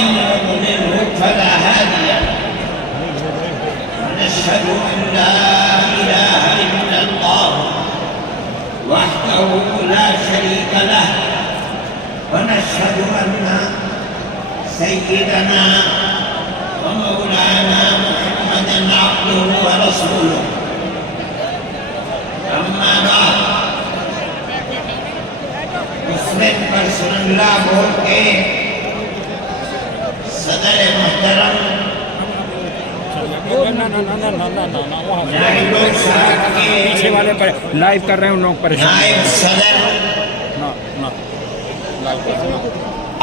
ومن يضلله فلا هادي له ونشهد أن لا إله إلا الله وحده لا شريك له ونشهد أن سيدنا ومولانا محمدا عبده ورسوله أما بعد مسلم پر رسول اللہ بول کے صدر محترم پیچھے والے پر لائیو کر رہے ہیں ان لوگ پریشان نائب صدر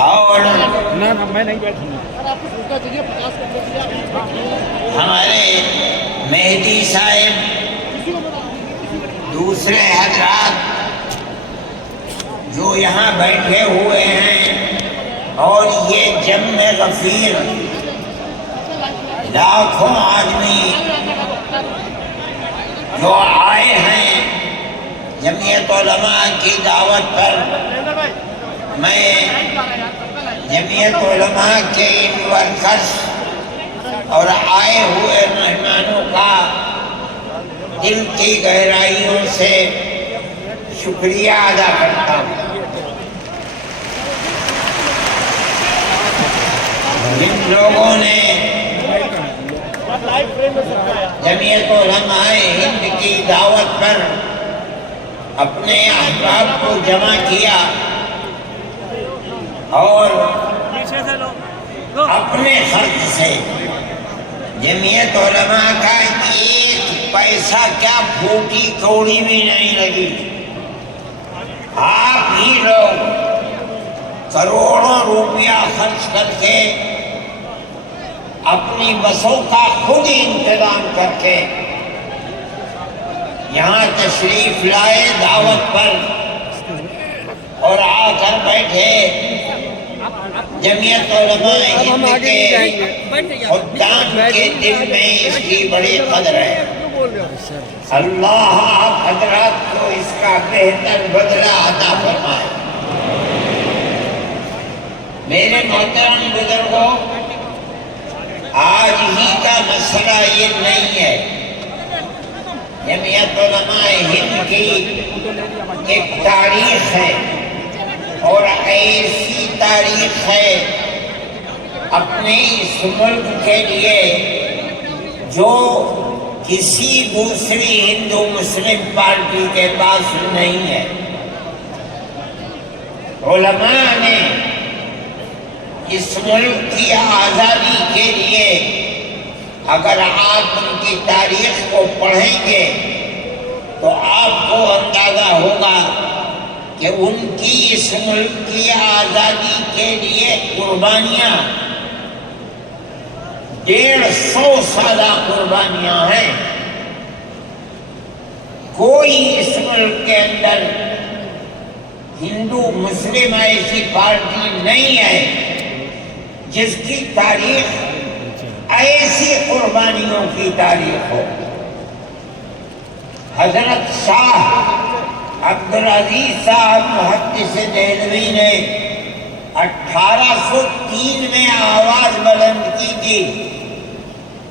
اور میں نہیں بیٹھوں ہمارے مہدی صاحب دوسرے حضرات جو یہاں بیٹھے ہوئے ہیں اور یہ جم غفیر لاکھوں آدمی جو آئے ہیں جمعیت علماء کی دعوت پر، میں جمعیت علماء کے ان ورکرز اور آئے ہوئے مہمانوں کا دل کی گہرائیوں سے شکریہ ادا کرتا ہوں۔ جن لوگوں نے جمعیت علماء ہند کی دعوت پر اپنے احباب کو جمع کیا اور اپنے خرچ سے جمعیت علماء کا ایک پیسہ کیا پھوٹی کوڑی بھی نہیں لگی، آپ ہی لوگ کروڑوں روپیہ خرچ کر کے اپنی بسوں کا خود ہی انتظام کر کے یہاں تشریف لائے دعوت پر اور آ کر بیٹھے۔ جمعیت علماء ہند کے خدام کے دل میں اس کی بڑی قدر ہے۔ اللہ آپ حضرات کو اس کا بہتر بدلہ عطا فرمائے۔ میرے محترم بزرگوں، آج ہی کا مسئلہ یہ نہیں ہے۔ جمعیت علماء ہند کی ایک تاریخ ہے اور ایسی تاریخ ہے اپنے اس ملک کے لیے جو کسی دوسری ہندو مسلم پارٹی کے پاس نہیں ہے۔ علماء نے اس ملک کی آزادی کے لیے، اگر آپ ان کی تاریخ کو پڑھیں گے تو آپ کو اندازہ ہوگا کہ ان کی اس ملک کی آزادی کے لیے قربانیاں 150 سالہ قربانیاں ہیں۔ کوئی اس ملک کے اندر ہندو مسلم ایسی پارٹی نہیں ہے جس کی تاریخ ایسی قربانیوں کی تاریخ ہو۔ حضرت شاہ عبدالعزیز صاحب محدث دہلوی نے 1803 میں آواز بلند کی تھی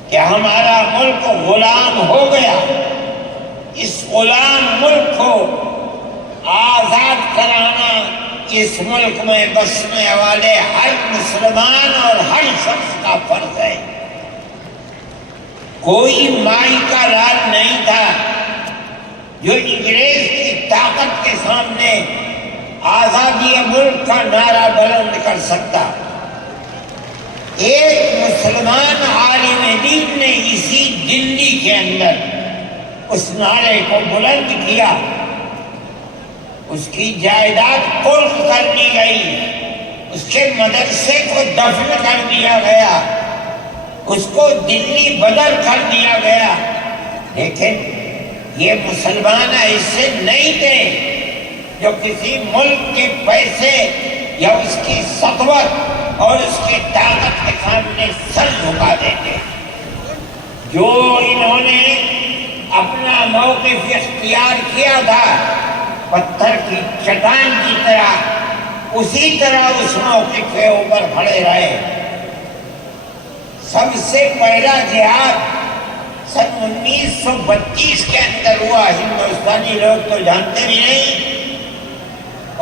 کہ ہمارا ملک غلام ہو گیا، اس غلام ملک کو آزاد کرانا اس ملک میں بسنے والے ہر مسلمان اور ہر شخص کا فرض ہے۔ کوئی مائی کا لال نہیں تھا جو انگریز کی طاقت کے سامنے آزادی ملک کا نعرہ بلند کر سکتا۔ ایک مسلمان عالم دین نے اسی دلی کے اندر اس نعرے کو بلند کیا، اس کی جائیداد قلف کر دی گئی، اس کے مدرسے کو دفن کر دیا گیا، اس کو دلی بدر کر دیا گیا، لیکن یہ مسلمان ایسے نہیں تھے جو کسی ملک کے پیسے یا اس کی سطوت اور اس کی طاقت کے سامنے سر جھکا دیتے۔ جو انہوں نے اپنا موقف اختیار کیا تھا پتھر کی چٹان کی طرح، اسی طرح اس موقف کے اوپر کھڑے رہے سب سے پہلا جہاد سن 1932 کے اندر ہوا، ہندوستانی لوگ تو جانتے بھی نہیں،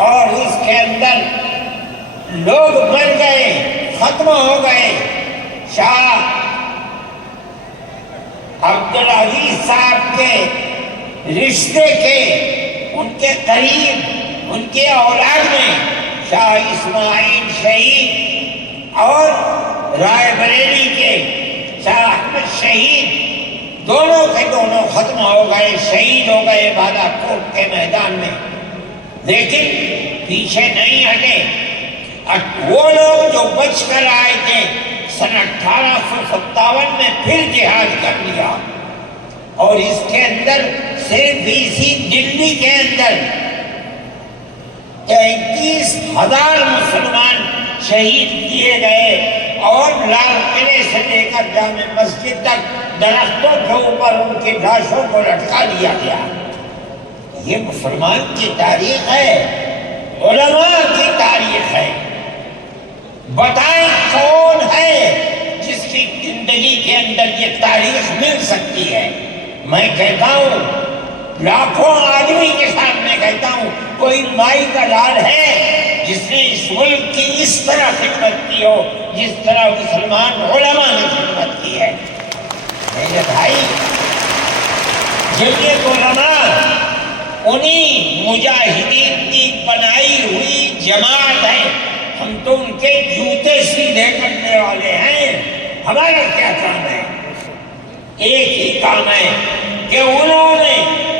اور اس کے اندر لوگ مر گئے، ختم ہو گئے۔ شاہ عبدالعزیز صاحب کے رشتے کے، ان کے قریب، ان کے اولاد میں شاہ اسماعیل شہید اور رائے بریلی کے شاہ احمد شہید، دونوں کے دونوں ختم ہو گئے، شہید ہو گئے بالا کوٹ کے میدان میں۔ لیکن پیچھے نہیں ہٹے، وہ لوگ جو بچ کر آئے تھے سن 1857 میں پھر جہاد کر لیا، اور اس کے اندر صرف اسی دلی کے اندر 33,000 مسلمان شہید کیے گئے، اور لال قلعے سے لے کر جامع مسجد تک درختوں کے اوپر ان کی لاشوں کو لٹکا دیا گیا۔ یہ مسلمان کی تاریخ ہے، علماء کی تاریخ ہے۔ بتائیں کون ہے جس کی زندگی کے اندر یہ تاریخ مل سکتی ہے؟ میں کہتا ہوں، لاکھوں آدمی کے سامنے کہتا ہوں، کوئی مائی کا لال ہے جس نے اس ملک کی اس طرح خدمت کی ہو جس طرح مسلمان علماء نے خدمت کی ہے؟ میرے بھائی، جمعیت علماء انہی مجاہدین کی بنائی ہوئی جماعت ہے، ہم تو ان کے جوتے سیدھے کرنے والے ہیں۔ ہمارا کیا کام ہے؟ ایک ہی کام ہے کہ انہوں نے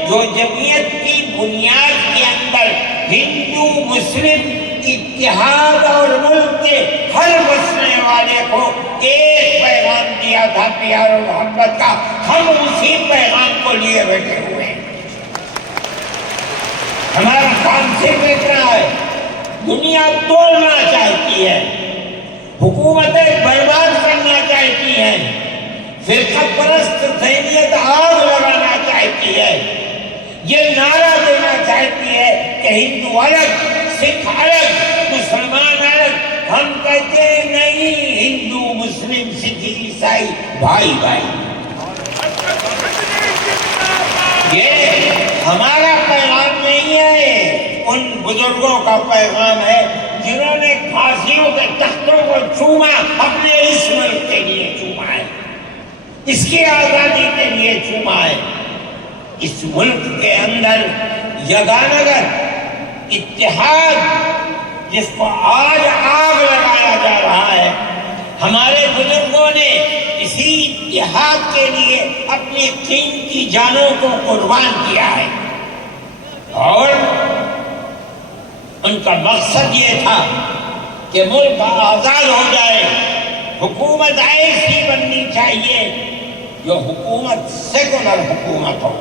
جو جمعیت کی بنیاد کے اندر ہندو مسلم اتحاد اور ملک کے ہر بسنے والے کو ایک پیغام دیا تھا پیار و محبت کا، ہم اسی پیغام کو لیے بیٹھے ہوئے ہیں۔ ہمارا کام صرف اتنا ہے، دنیا توڑنا چاہتی ہے، حکومتیں برباد کرنا چاہتی ہیں، فرقہ پرست ذہنیت آگ لگانا چاہتی ہے، یہ نعرہ دینا چاہتی ہے کہ ہندو الگ، سکھ الگ، مسلمان الگ۔ ہم کہتے ہیں نہیں، ہندو مسلم سکھ عیسائی بھائی بھائی۔ یہ ہمارا پیغام نہیں ہے، ان بزرگوں کا پیغام ہے جنہوں نے پھانسیوں کے تختوں کو چوما، اپنے اس ملک کے لیے چوما ہے، اس کی آزادی کے لیے چوما ہے۔ اس ملک کے اندر یگانگت اتحاد جس کو آج آگ لگایا جا رہا ہے، ہمارے بزرگوں نے اسی اتحاد کے لیے اپنی قیمتی جانوں کو قربان کیا ہے، اور ان کا مقصد یہ تھا کہ ملک آزاد ہو جائے، حکومت ایسی بننی چاہیے جو حکومت سیکولر حکومت ہو،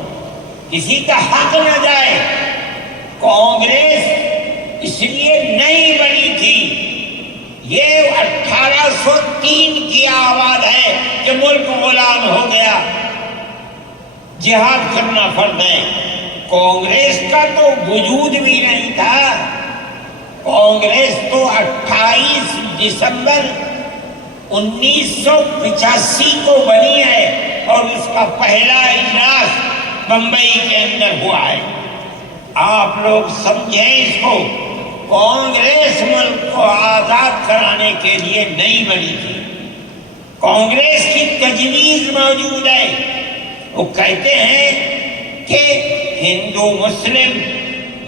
کسی کا حق نہ جائے۔ کانگریس اس لیے نہیں بنی تھی، یہ 1803 کی آواز ہے کہ ملک غلام ہو گیا، جہاد کرنا فرض ہے۔ کانگریس کا تو وجود بھی نہیں تھا، کانگریس تو 28 دسمبر 1985 کو بنی ہے، اور اس کا پہلا اجلاس بمبئی کے اندر ہوا ہے۔ آپ لوگ سمجھیں اس کو، کانگریس ملک کو آزاد کرانے کے لیے نہیں بنی تھی، کانگریس کی تجویز موجود ہے۔ وہ کہتے ہیں کہ ہندو مسلم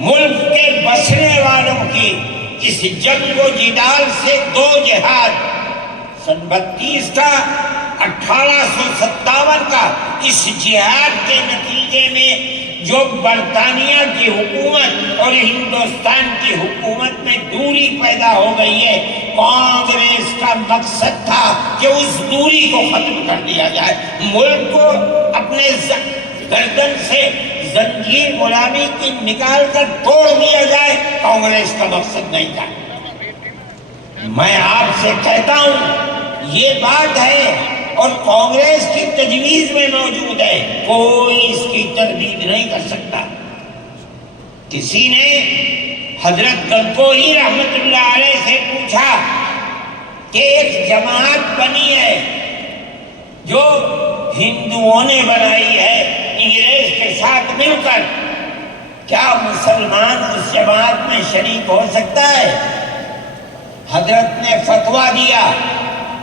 ملک کے بسنے والوں کی اس جنگ و جدال سے دو جہاد، سن 32 کا، 1857 کا، اس جہاد کے نتیجے میں جو برطانیہ کی حکومت اور ہندوستان کی حکومت میں دوری پیدا ہو گئی ہے، کانگریس کا مقصد تھا کہ اس دوری کو ختم کر دیا جائے، ملک کو اپنے گردن سے زنجیر غلامی کی نکال کر توڑ دیا جائے۔ کانگریس کا مقصد نہیں تھا۔ میں آپ سے کہتا ہوں یہ بات ہے، اور کانگریس کی تجویز میں موجود ہے، کوئی اس کی تردید نہیں کر سکتا۔ کسی نے حضرت گنگوہی رحمت اللہ علیہ سے پوچھا کہ ایک جماعت بنی ہے جو ہندوؤں نے بنائی ہے انگریز کے ساتھ مل کر، کیا مسلمان اس جماعت میں شریک ہو سکتا ہے؟ حضرت نے فتویٰ دیا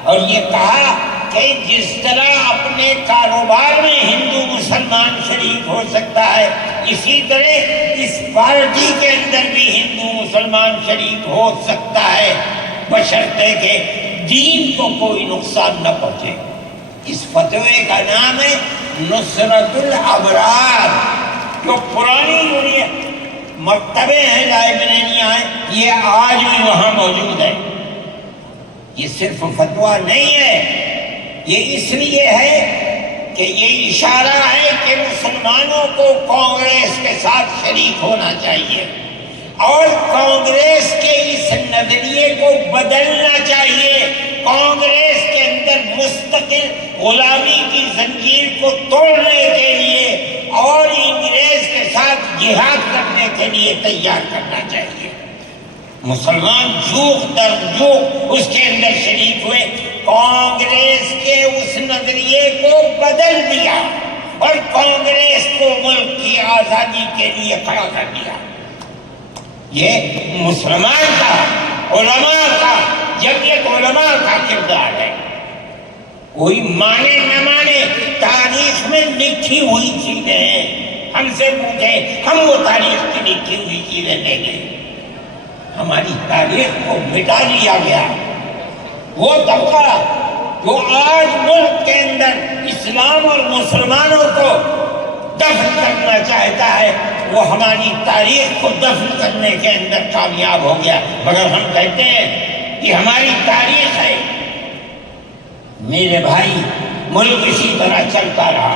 اور یہ کہا کہ جس طرح اپنے کاروبار میں ہندو مسلمان شریک ہو سکتا ہے، اسی طرح اس پارٹی کے اندر بھی ہندو مسلمان شریک ہو سکتا ہے، بشرطے کہ دین کو کوئی نقصان نہ پہنچے۔ اس فتوے کا نام ہے نصرت الابرار، جو پرانی مکتبے ہیں، لائبریریاں ہیں، یہ آج بھی وہاں موجود ہے۔ یہ صرف فتویٰ نہیں ہے، یہ اس لیے ہے کہ یہ اشارہ ہے کہ مسلمانوں کو کانگریس کے ساتھ شریک ہونا چاہیے اور کانگریس کے اس نظریے کو بدلنا چاہیے۔ کانگریس کے اندر مستقل غلامی کی زنجیر کو توڑنے کے لیے اور انگریز کے ساتھ جہاد کرنے کے لیے تیار کرنا چاہیے۔ مسلمان جوخ در جوخ اس کے اندر شریک ہوئے، کانگریس کے اس نظریے کو بدل دیا اور کانگریس کو ملک کی آزادی کے لیے کھڑا کر دیا۔ یہ مسلمان کا، علماء کا، جمعیت علماء کا کردار ہے۔ کوئی مانے نہ مانے، تاریخ میں لکھی ہوئی چیزیں ہیں، ہم سے پوچھیں ہم وہ تاریخ کی لکھی ہوئی چیزیں لیں گے؟ ہماری تاریخ کو مٹا دیا گیا۔ وہ طبقہ جو آج ملک کے اندر اسلام اور مسلمانوں کو دفن کرنا چاہتا ہے، وہ ہماری تاریخ کو دفن کرنے کے اندر کامیاب ہو گیا، مگر ہم کہتے ہیں کہ ہماری تاریخ ہے۔ میرے بھائی، ملک اسی طرح چلتا رہا،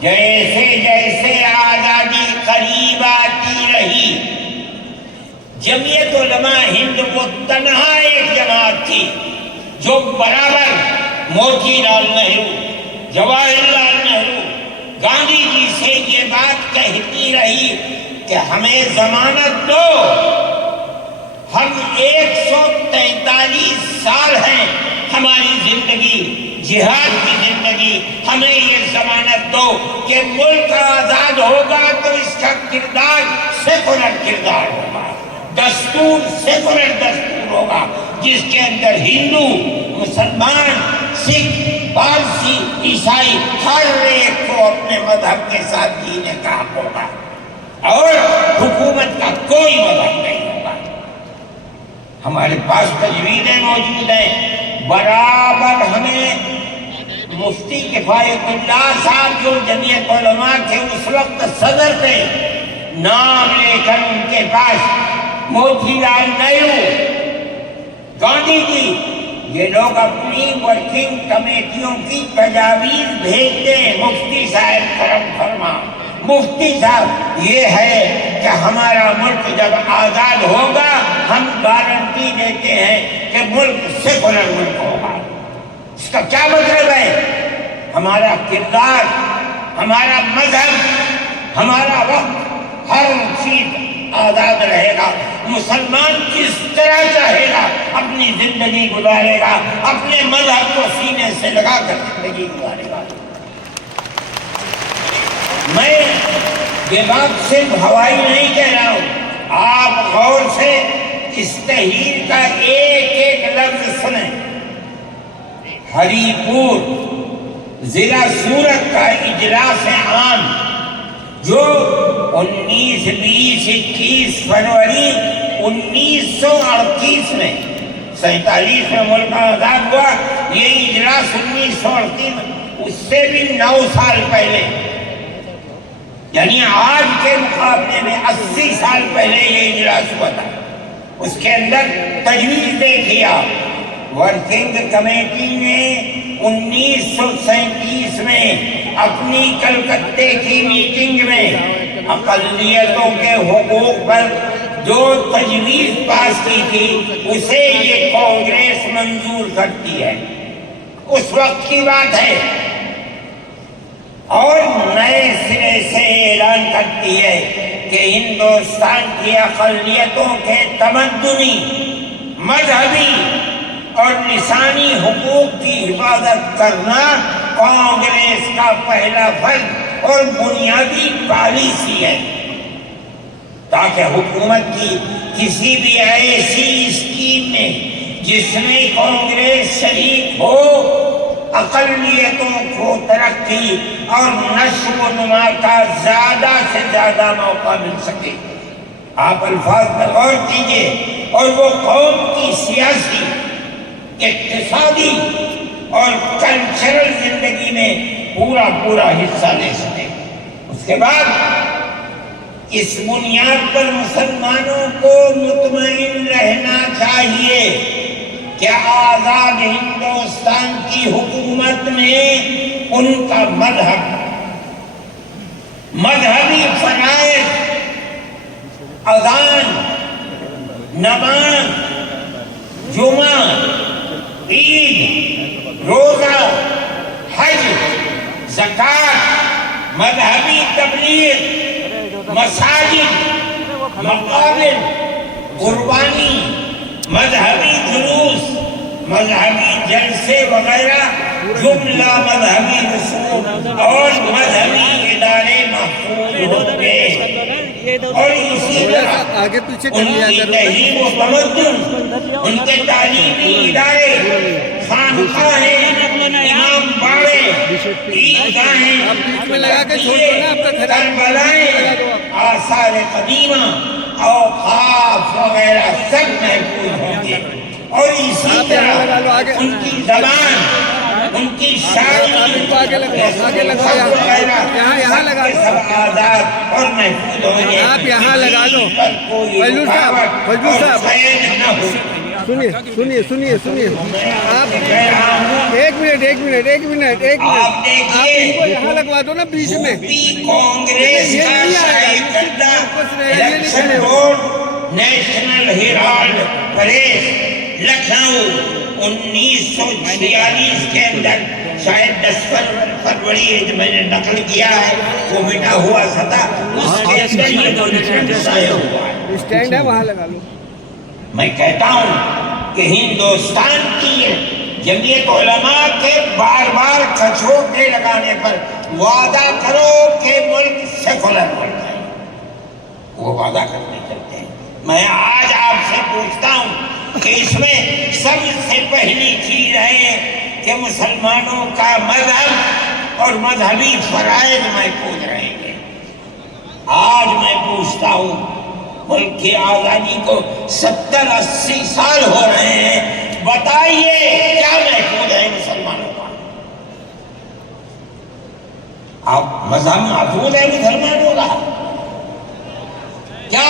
جیسے جیسے آزادی قریب آتی رہی، جمعیت علماء ہند وہ تنہا ایک جماعت تھی جو برابر موتی لال نہرو، جواہر لال نہرو، گاندھی جی سے یہ بات کہتی رہی کہ ہمیں ضمانت دو، ہم 143 سال ہیں ہماری زندگی، جہاد کی زندگی، ہمیں یہ ضمانت دو کہ ملک آزاد ہوگا تو اس کا کردار سیکولر کردار ہوگا، دستور سیکولر دستور ہوگا، جس کے اندر ہندو، مسلمان، سکھ، پارسی، عیسائی ہر ایک کو اپنے مذہب کے ساتھ جینے کا حق ہوگا اور حکومت کا کوئی مذہب نہیں ہوگا۔ ہمارے پاس تجویزیں موجود ہیں، برابر ہمیں مفتی کفایت اللہ صاحب جو جمعیت علماء کے اس وقت صدر تھے، نام لے کر ان کے پاس موتی لال نہرو، گاندھی جی، یہ لوگ اپنی ورکنگ کمیٹیوں کی تجاویز بھیجتے ہیں، مفتی صاحب کرم فرما، مفتی صاحب یہ ہے کہ ہمارا ملک جب آزاد ہوگا ہم گارنٹی دیتے ہیں کہ ملک سیکولر ملک ہوگا۔ اس کا کیا مطلب ہے؟ ہمارا کردار، ہمارا مذہب، ہمارا وقت، ہر چیز آزاد رہے گا۔ مسلمان کس طرح چاہے گا اپنی زندگی گزارے گا، اپنے مذہب کو سینے سے لگا کر زندگی گزارے گا۔ میں یہ بات صرف ہوائی نہیں کہہ رہا ہوں، آپ غور سے اس تحریر کا ایک ایک لفظ سنیں۔ ہری پور ضلع سورت کا اجلاس عام جو 19، 20، 21 فروری 1938 میں، 47 میں ملک آزاد ہوا، یہ اجلاس 1938 اس سے بھی 9 سال پہلے، یعنی آج کے مقابلے میں 80 سال پہلے یہ اجلاس ہوا تھا۔ اس کے اندر تجویز دیکھیا، ورکنگ کمیٹی نے 1937 میں اپنی کلکتے کی میٹنگ میں اقلیتوں کے حقوق پر جو تجویز پاس کی تھی اسے یہ کانگریس منظور کرتی ہے، اس وقت کی بات ہے، اور نئے سرے سے اعلان کرتی ہے کہ ہندوستان کی اقلیتوں کے تمدنی، مذہبی اور لسانی حقوق کی حفاظت کرنا کانگریس کا پہلا فرض اور بنیادی پالیسی ہے، تاکہ حکومت کی کسی بھی ایسی اسکیم میں جس میں کانگریس شریک ہو اقلیتوں کو ترقی اور نشو و نما کا زیادہ سے زیادہ موقع مل سکے۔ آپ الفاظ پر غور کیجئے اور وہ قوم کی سیاسی، اقتصادی اور کلچرل زندگی میں پورا حصہ لے سکے۔ اس کے بعد اس بنیاد پر مسلمانوں کو مطمئن رہنا چاہیے کہ آزاد ہندوستان کی حکومت میں ان کا مذہبی فرائض، اذان، نماز، جمعہ، عید، روزہ، حج، زکوٰۃ، مذہبی تبلیغ، مساجد، مقابر، قربانی، مذہبی جلوس، مذہبی جلسے وغیرہ جملہ مذہبی رسوم اور مذہبی ادارے محفوظ ہوں گے، اور اسی طرح آگے پیچھے کر ان لیا کی کرو۔ تہذیب و تمدن، ان کے تعلیمی ادارے، خانقاہیں، امام باڑے، عیدگاہیں، آپ بیچ میں لگا کے چھوڑ دو نا، آپ کا خراب کربلائیں، آثار قدیمہ، اوقاف وغیرہ سب محفوظ ہوں گے، اور اسی آپ یہاں لگا لو، طرح آگے۔ ان کی زبان، ان کی شاعری، آپ ان کو آگے لگاؤ، آگے لگاؤ، یہاں لگا لو۔ سب آزاد اور محفوظ ہوں گے۔ آپ یہاں لگا لو۔ کسی پر کوئی فضل صاحب، رکاوٹ فضل اور صاحب۔ قید نہ ہو۔ سنیے آپ کہہ رہا ہوں، ایک منٹ آپ آپ دیکھیے، ان کو یہاں لگوا دو نا بیچ میں۔ یوپی کانگریس یہ کا نہیں آئے گا، شائع یہ کردہ واپس رہے گا، یہ نہیں الیکشن کھڑے ہو۔ Board National Herald press Lucknow 1946 کے اندر شاید 10 فروری جو میں نے نقل کیا ہے وہ مٹا ہوا تھا، اس کے اندر یہ ڈاکیومنٹ شائع ہوا ہے۔ اسٹینڈ ہے وہاں لگا لو۔ میں کہتا ہوں کہ ہندوستان کی جمعیت علماء کے بار کچھوٹے لگانے پر وعدہ کرو کہ ملک سیکولر ملک ہے، وہ وعدہ کرنے چلتے ہیں۔ میں آج آپ سے پوچھتا ہوں کہ اس میں سب سے پہلی چیز ہے کہ مسلمانوں کا مذہب اور مذہبی فرائض محفوظ رہیں گے۔ آج میں پوچھتا ہوں، ملک کی آزادی کو 70-80 سال ہو رہے ہیں، بتائیے کیا محفوظ ہے مسلمانوں کا؟ آپ مذہب محفوظ ہے مسلمانوں کا؟ کیا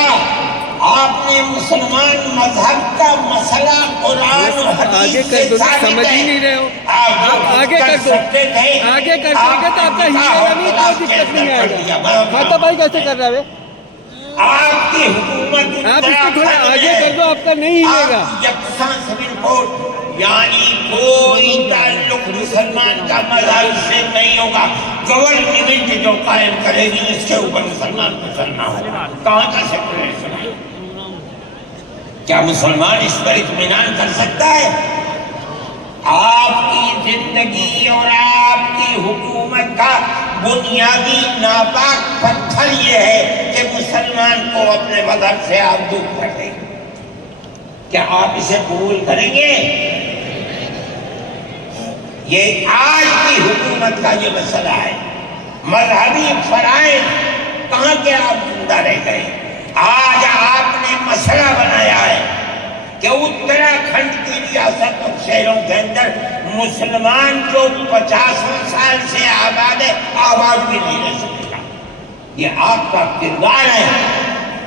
آپ نے مسلمان مذہب کا مسئلہ قرآن و حدیث سے ثابت سمجھ ہی ہے؟ نہیں رہے ہو۔ آپ آگے کر دو، سکتے تھے، آگے کر دو گے تو آپ کا ہیرا نہیں، کوئی دقت نہیں آئے گا۔ ماتا بھائی کیسے کر رہا ہے؟ آپ کی حکومت آپ اس کو تھوڑا آگے کر دو، آپ کا نہیں ہلے گا۔ یکساں سول کوڈ، یعنی کوئی تعلق مسلمان کا مذہب سے نہیں ہوگا۔ گورنمنٹ جو قائم کرے گی اس کے اوپر مسلمان کو چلنا ہوگا۔ کہاں کا سیکولرزم ہے؟ کیا مسلمان اس پر اطمینان کر سکتا ہے؟ آپ کی زندگی اور آپ کی حکومت کا بنیادی ناپاک پتھر یہ ہے کہ مسلمان کو اپنے مذہب سے آپ دور کر دیں۔ کیا آپ اسے قبول کریں گے؟ یہ آج کی حکومت کا یہ مسئلہ ہے۔ مذہبی فرائض کہاں کے آپ زندہ رہ گئے؟ آج آپ نے مسئلہ بنایا ہے کہ اتراکھنڈ کی ریاست اور شہروں کے اندر مسلمان جو 50 سال سے آباد ہے، آباد بھی نہیں رہ سکے گا۔ یہ آپ کا کردار ہے،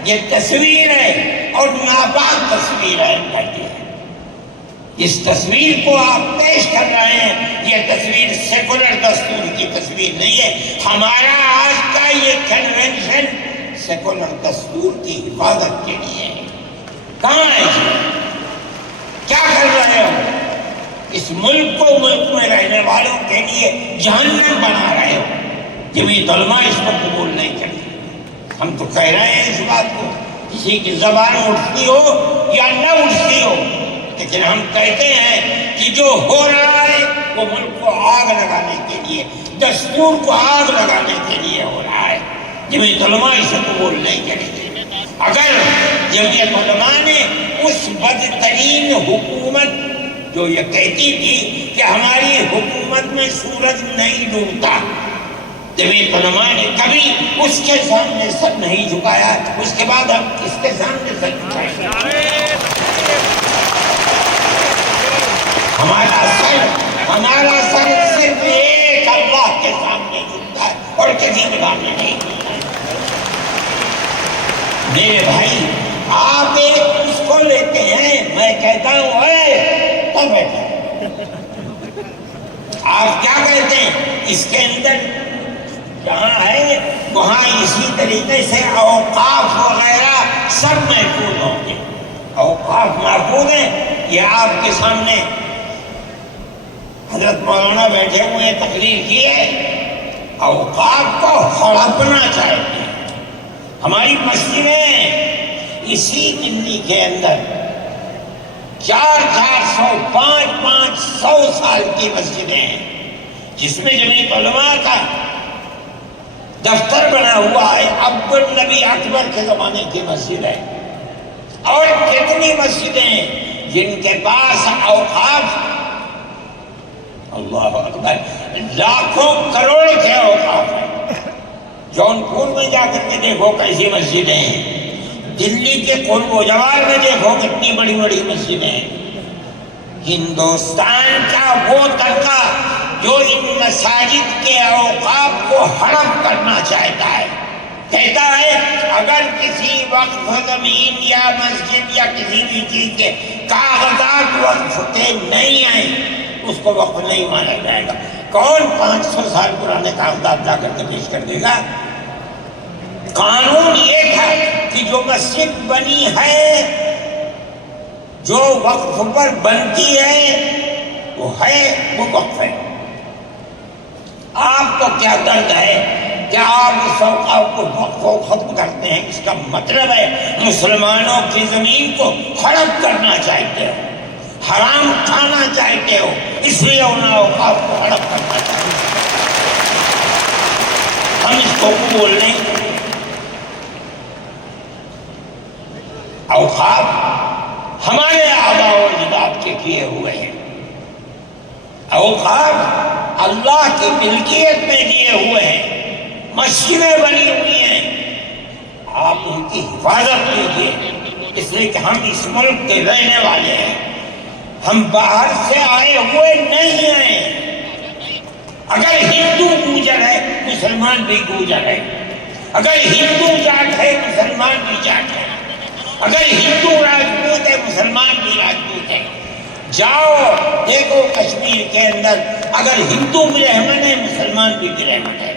یہ تصویر ہے اور ناپاک تصویر ہے کرتی ہے۔ اس تصویر کو آپ پیش کر رہے ہیں، یہ تصویر سیکولر دستور کی تصویر نہیں ہے۔ ہمارا آج کا یہ کنونشن سیکولر دستور کی حفاظت کے لیے ہے۔ کہاں ہے جی؟ کیا کر رہے ہو؟ اس ملک کو، ملک میں رہنے والوں کے لیے جہنم بنا رہے ہو۔ جمعیت علماء اس کو قبول نہیں کرتی۔ ہم تو کہہ رہے ہیں اس بات کو، کسی کی زبان اٹھتی ہو یا نہ اٹھتی ہو، لیکن ہم کہتے ہیں کہ جو ہو رہا ہے وہ ملک کو آگ لگانے کے لیے، دستور کو آگ لگانے کے لیے ہو رہا ہے۔ جمعیت علماء اسے قبول نہیں کرے گی۔ اگر جمعیت علماء نے اس بدترین حکومت جو یہ کہتی تھی کہ ہماری حکومت میں سورج نہیں ڈوبتا، جمعیت علماء نے کبھی اس کے سامنے سر نہیں جھکایا، اس کے بعد ہم کس کے سامنے سر جھکائیں گے؟ ہمارا سر صرف ایک اللہ کے سامنے جھکتا ہے اور کسی کے سامنے نہیں جھکتا ہے۔ میرے بھائی، آپ ایک اس کو لیتے ہیں، میں کہتا ہوں اے تو بیٹھا، آپ کیا کہتے ہیں؟ اس کے اندر جہاں ہے وہاں اسی طریقے سے اوقاف وغیرہ سب محفوظ ہوں گے۔ اوقاف محفوظ ہیں، یہ آپ کے سامنے حضرت مولانا بیٹھے ہوئے تقریر کی ہے، اوقاف کو ہڑپنا چاہتے ہیں۔ ہماری مسجدیں اسی دلی کے اندر 400 500 سال کی مسجدیں ہیں، جس میں جمعیت علماء کا دفتر بنا ہوا ہے، عبد النبی اکبر کے زمانے کی مسجد ہے۔ اور کتنی مسجدیں ہیں جن کے پاس اوقاف، اللہ اکبر، لاکھوں کروڑ کے اوقاف ہیں۔ جونپور میں جا کر کے دیکھو کیسی مسجدیں ہیں، دلی کے قرب و جوار میں دیکھو کتنی بڑی بڑی مسجدیں ہیں۔ ہندوستان کا وہ طبقہ جو ان مساجد کے اوقاف کو ہڑپ کرنا چاہتا ہے، کہتا ہے اگر کسی وقف زمین یا مسجد یا کسی بھی چیز کے کاغذات وقف کے نہیں آئیں اس کو وقف نہیں مانا جائے گا۔ کون 500 سال پرانے کاغذات لا کر کے پیش کر دے گا؟ قانون یہ تھا کہ جو مسجد بنی ہے، جو وقف پر بنتی ہے وہ وقف ہے۔ آپ کو کیا درد ہے کہ آپ اس اوقاف کو وقف کو ختم کرتے ہیں؟ اس کا مطلب ہے مسلمانوں کی زمین کو ہڑپ کرنا چاہتے ہو، حرام کھانا چاہتے ہو، اس لیے ان اوقاف کو ہڑپ کرنا چاہتے ہو۔ ہم اس کو قبول نہیں۔ اوقاف ہمارے آباء و اجداد کے کیے ہوئے ہیں، اوقاف اللہ کی ملکیت میں دیے ہوئے ہیں، مسجدیں بنی ہوئی ہیں، آپ ان کی حفاظت کیجیے، اس لیے کہ ہم اس ملک کے رہنے والے ہیں، ہم باہر سے آئے ہوئے نہیں ہیں۔ اگر ہندو گوجر ہے مسلمان بھی گوجر ہے، اگر ہندو جاٹ ہے مسلمان بھی جاٹ ہے، اگر ہندو راجپوت ہے مسلمان بھی راجپوت ہے۔ جاؤ دیکھو کشمیر کے اندر، اگر ہندو برہمن ہے مسلمان بھی برہمن ہے۔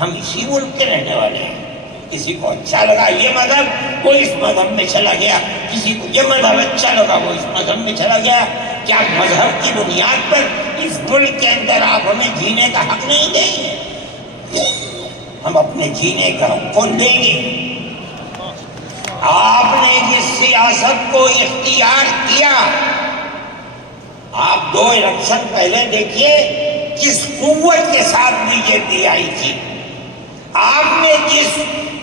ہم اسی ملک کے رہنے والے ہیں۔ کسی کو اچھا لگا یہ مذہب وہ اس مذہب میں چلا گیا، کسی کو یہ مذہب اچھا لگا وہ اس مذہب میں چلا گیا۔ کیا مذہب کی بنیاد پر اس ملک کے اندر آپ ہمیں جینے کا حق نہیں دیں گے؟ ہم اپنے جینے کا حق کون دیں گے؟ آپ نے جس سیاست کو اختیار کیا، آپ 2 الیکشن پہلے دیکھیے کس قوت کے ساتھ بی جے پی آئی تھی، آپ نے جس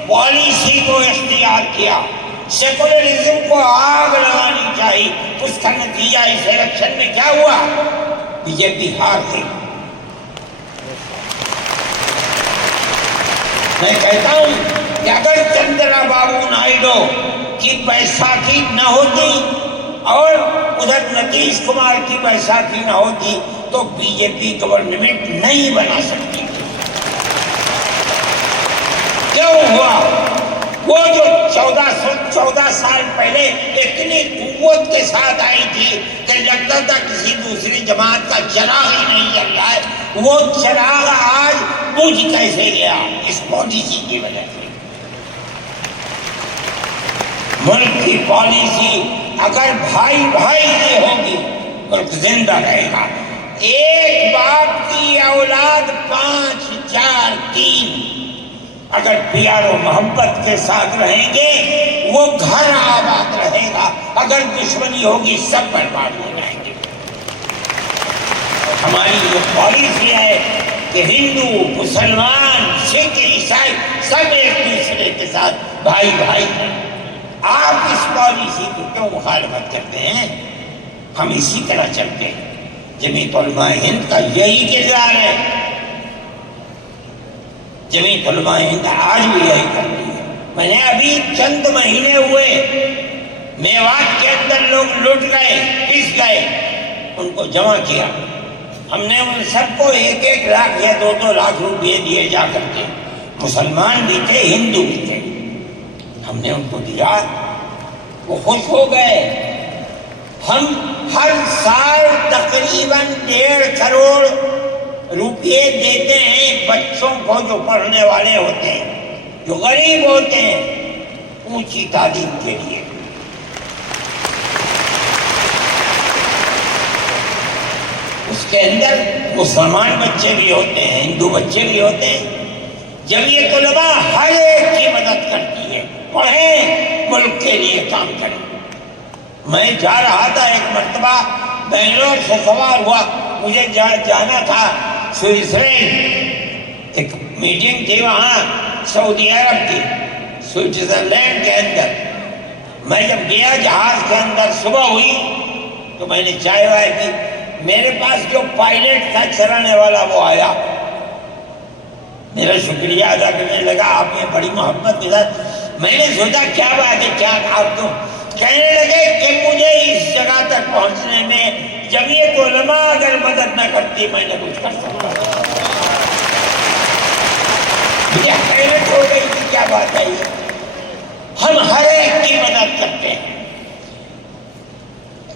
پالیسی کو اختیار کیا، سیکولرزم کو آگ لگانی چاہیے، اس کا نتیجہ اس الیکشن میں کیا ہوا؟ بی جے پی ہار گئی۔ میں کہتا ہوں کہ اگر چندرا بابو نائیڈو کی بیساکھی نہ ہوتی اور ادھر نتیش کمار کی بیساکھی نہ ہوتی تو بی جے پی گورنمنٹ نہیں بنا سکتی۔ کیوں ہوا؟ وہ جو 14 سال پہلے اتنی قوت کے ساتھ آئی تھی کہ لگتا تھا کسی دوسری جماعت کا چراغ ہی نہیں جل رہا ہے، وہ چراغ آج بجھ کیسے گیا؟ اس پالیسی کی وجہ سے۔ ملک کی پالیسی اگر بھائی بھائی کی ہوگی ملک زندہ رہے گا۔ ایک باپ کی اولاد 5 4 3 اگر پیار و محبت کے ساتھ رہیں گے وہ گھر آباد رہے گا، اگر دشمنی ہوگی سب برباد ہو جائیں گے۔ ہماری یہ پالیسی ہے کہ ہندو مسلمان سکھ عیسائی سب ایک دوسرے کے ساتھ بھائی بھائی ہیں. آپ اس پالیسی کو کیوں مخالفت کرتے ہیں؟ ہم اسی طرح چلتے ہیں. جمعیت علماء ہند کا یہی کردار ہے. جمعیت علماء ہند آج بھی یہی کرتی ہے. میں نے ابھی چند مہینے ہوئے میوات کے اندر لوگ لٹ گئے پس گئے، ان کو جمع کیا. ہم نے ان سب کو 1-1 لاکھ یا 2-2 لاکھ روپئے دیے جا کر کے. مسلمان بھی تھے، ہندو بھی تھے. ہم نے ان کو دیا، وہ خوش ہو گئے. ہم ہر سال تقریباً 1.5 کروڑ روپئے دیتے ہیں بچوں کو جو پڑھنے والے ہوتے ہیں، جو غریب ہوتے ہیں، اونچی تعلیم کے لیے. اس کے اندر مسلمان بچے بھی ہوتے ہیں، ہندو بچے بھی ہوتے ہیں. جمعیت علماء ہر ایک کی مدد کرتی ہے. پڑھیں، ملک کے لیے کام کریں. میں جا رہا تھا ایک مرتبہ بنگلور سے سوار ہوا، مجھے جانا تھا سوئٹزرلینڈ. ایک میٹنگ تھی وہاں سعودی عرب کی، سوئٹزرلینڈ کے اندر. میں جب گیا جہاز کے اندر، صبح ہوئی تو میں نے چائے وائے پی. میرے پاس جو پائلٹ تھا چلانے والا وہ آیا، میرا شکریہ ادا کرنے لگا. آپ نے بڑی محبت کے ساتھ. میں نے سوچا کیا بات ہے، کیا آپ کو کہنے لگے کہ مجھے اس جگہ تک پہنچنے میں جمعیت علماء اگر مدد نہ کرتی میں نہ کچھ کر سکتا. مجھے حیرت ہو گئی کہ کیا بات ہے یہ. ہم ہر ایک کی مدد کرتے ہیں.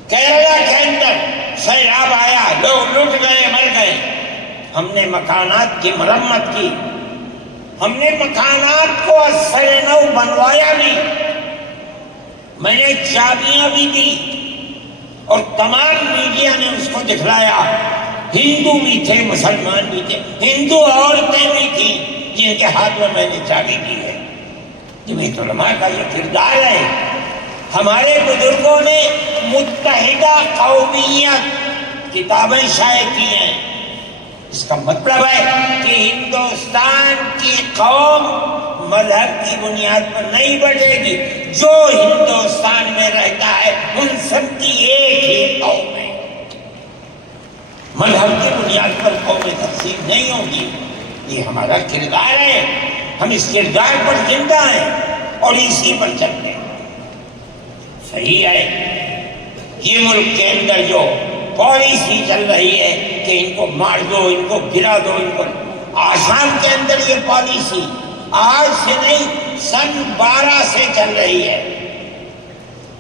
کیرلا کے اندر سیلاب آیا، لوگ لٹ گئے، مر گئے. ہم نے مکانات کی مرمت کی، ہم نے مکانات کو اثر نو بنوایا بھی. میں نے چابیاں بھی دی اور تمام میڈیا نے اس کو دکھلایا. ہندو بھی تھے، مسلمان بھی تھے، ہندو عورتیں بھی تھیں جن کے ہاتھ میں میں نے چابی دی ہے. جمعیت علماء کا یہ کردار ہے. ہمارے بزرگوں نے متحدہ قومیت کتابیں شائع کی ہیں. اس کا مطلب ہے کہ ہندوستان کی قوم مذہب کی بنیاد پر نہیں بٹے گی. جو ہندوستان میں رہتا ہے ان سب کی ایک ہی قوم ہے. مذہب کی بنیاد پر قومیں تقسیم نہیں ہوگی. یہ ہمارا کردار ہے. ہم اس کردار پر زندہ ہیں اور اسی پر چلتے ہیں. صحیح ہے یہ ملک کے اندر جو پالیسی چل رہی ہے کہ ان کو مار دو، ان کو گرا دو، ان کو. آسام کے اندر یہ پالیسی آج سے نہیں، سن 12 سے چل رہی ہے.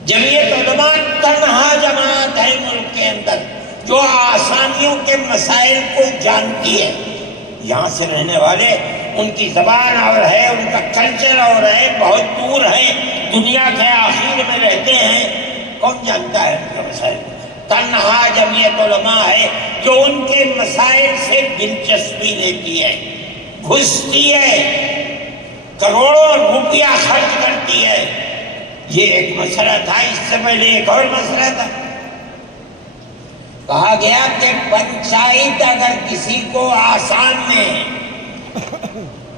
جمعیت علماء تنہا جماعت ہے ملک کے اندر جو آسامیوں کے مسائل کو جانتی ہے. یہاں سے رہنے والے، ان کی زبان اور ہے، ان کا کلچر اور ہے، بہت دور ہے، دنیا کے آخر میں رہتے ہیں. کون جانتا ہے ان کا مسائل؟ تنہا جمعیت علماء ہے جو ان کے مسائل سے دلچسپی لیتی ہے، گھستی ہے، کروڑوں روپیہ خرچ کرتی ہے. یہ ایک مسئلہ تھا. اس سے پہلے ایک اور مسئلہ تھا. کہا گیا کہ پنچایت اگر کسی کو آسام میں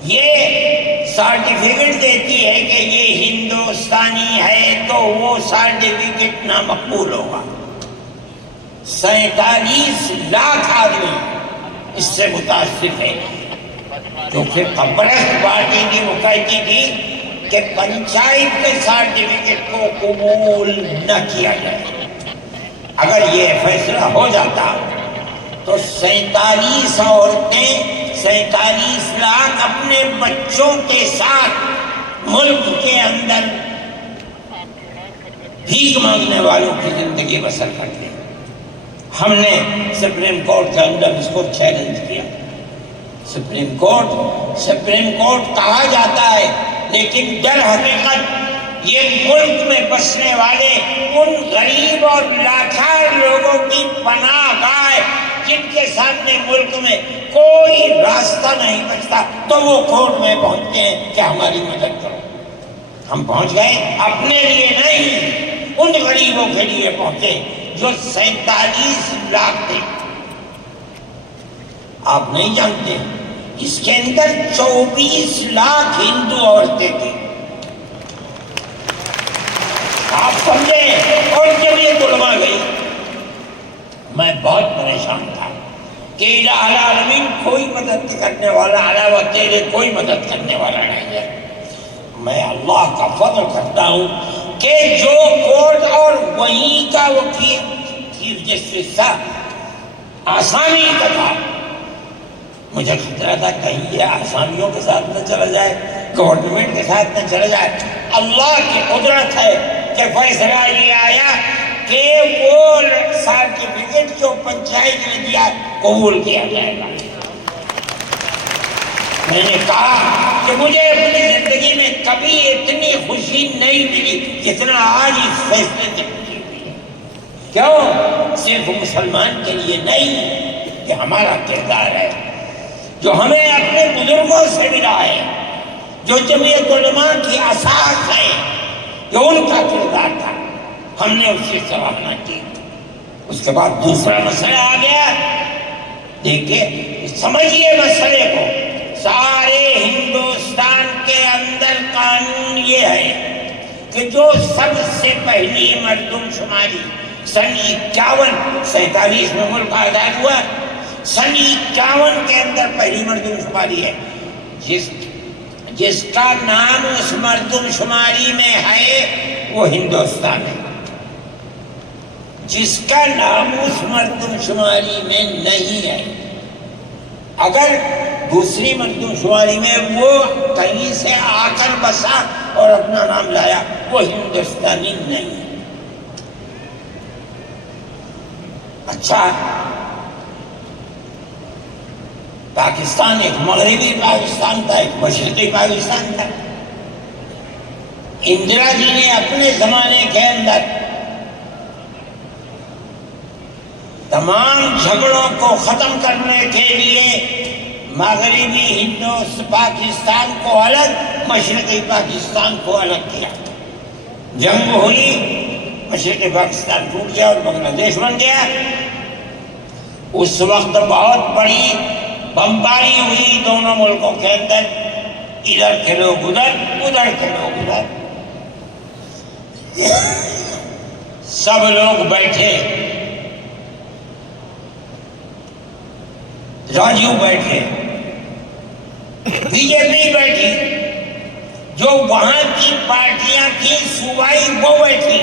یہ سرٹیفکیٹ دیتی ہے کہ یہ ہندوستانی ہے تو وہ سرٹیفکیٹ نامقبول ہوگا. 47 لاکھ آدمی اس سے متاثر ہے. کیونکہ کمسٹ پارٹی کی وہ کہتی تھی کہ پنچایت کے سرٹیفکیٹ کو قبول نہ کیا جائے. اگر یہ فیصلہ ہو جاتا تو 47 عورتیں 47 لاکھ اپنے بچوں کے ساتھ ملک کے اندر بھیک مانگنے والوں کی زندگی بسر کرتے ہیں. ہم نے سپریم کورٹ کے اندر اس کو چیلنج کیا. سپریم کورٹ کہا جاتا ہے لیکن در حقیقت یہ ملک میں بسنے والے ان غریب اور لاچار لوگوں کی پناہ گاہ جن کے سامنے ملک میں کوئی راستہ نہیں بچتا تو وہ کورٹ میں پہنچتے ہیں کہ ہماری مدد کرو. ہم پہنچ گئے، اپنے لیے نہیں، ان غریبوں کے لیے پہنچے جو 47 لاکھ تھے. آپ نہیں جانتے اس کے اندر 24 لاکھ ہندو عورتیں تھیں. آپ سمجھیں. اور جب یہ علماء گئی میں بہت پریشان تھا کہ الہ العالمین کوئی مدد کرنے والا علاوہ تیرے کوئی مدد کرنے والا نہیں ہے. میں اللہ کا فضل کرتا ہوں کہ جو کورٹ اور وہیں کا وکیل چیف جسٹس تھا آسامی کا تھا. مجھے خطرہ تھا کہیں یہ آسامیوں کے ساتھ نہ چلا جائے, گورنمنٹ کے ساتھ نہ چلا جائے. اللہ کی قدرت ہے کہ فیصلہ یہ آیا کہ وہ سرٹیفکیٹ جو پنچایت نے دیا قبول کیا جائے گا. میں نے کہا کہ مجھے اپنی زندگی میں کبھی اتنی خوشی نہیں ملی جتنا آج اس فیصلے سے خوشی ملی. کیوں؟ صرف مسلمان کے لیے نہیں, یہ ہمارا کردار ہے جو ہمیں اپنے بزرگوں سے ملا ہے, جو جمعیت علماء کی اساس ہے, جو ان کا کردار تھا, ہم نے اس کی سراہنا کی. اس کے بعد دوسرا مسئلہ آ گیا. دیکھیے سمجھیے مسئلے کو. سارے ہندوستان کے اندر قانون یہ ہے کہ جو سب سے پہلی مردم شماری سن 47 میں ملک آزاد ہوا, سن 51 کے اندر پہلی مردم شماری ہے. جس کا نام اس مردم شماری میں ہے وہ ہندوستان ہے. جس کا نام اس مردم شماری میں نہیں ہے, اگر دوسری مردم شماری میں وہ کہیں سے آ کر بسا اور اپنا نام لایا, وہ ہندوستانی نہیں ہے. اچھا, پاکستان ایک مغربی پاکستان تھا, ایک مشرقی پاکستان تھا. اندرا جی نے اپنے زمانے کے اندر تمام جھگڑوں کو ختم کرنے کے لیے مغربی پاکستان کو الگ, مشرقی پاکستان کو الگ کیا. جنگ ہوئی, مشرقی پاکستان ٹوٹ گیا اور بنگلہ دیش بن گیا. اس وقت بہت بڑی بمباری ہوئی دونوں ملکوں کے اندر, ادھر کے لوگ ادھر, ادھر کے لوگ ادھر. سب لوگ بیٹھے, راجیو بیٹھے, بی جے پی بیٹھی, جو وہاں کی پارٹیاں کی صوبائی وہ بیٹھی,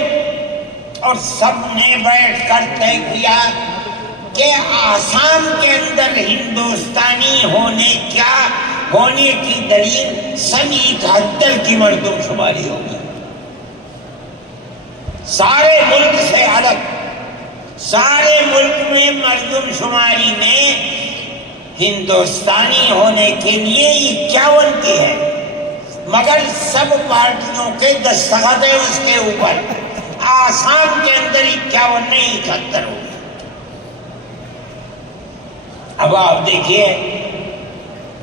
اور سب نے بیٹھ کر طے کیا کہ آسام کے اندر ہندوستانی ہونے کی دلیل سن 71 کی مردم شماری ہوگی. سارے ملک سے الگ, سارے ملک میں مردم شماری میں ہندوستانی ہونے کے لیے 51 کی ہے, مگر سب پارٹیوں کے دستخط ہیں اس کے اوپر. آسام کے اندر 51 نہیں 71 ہوگی. اب آپ دیکھیے,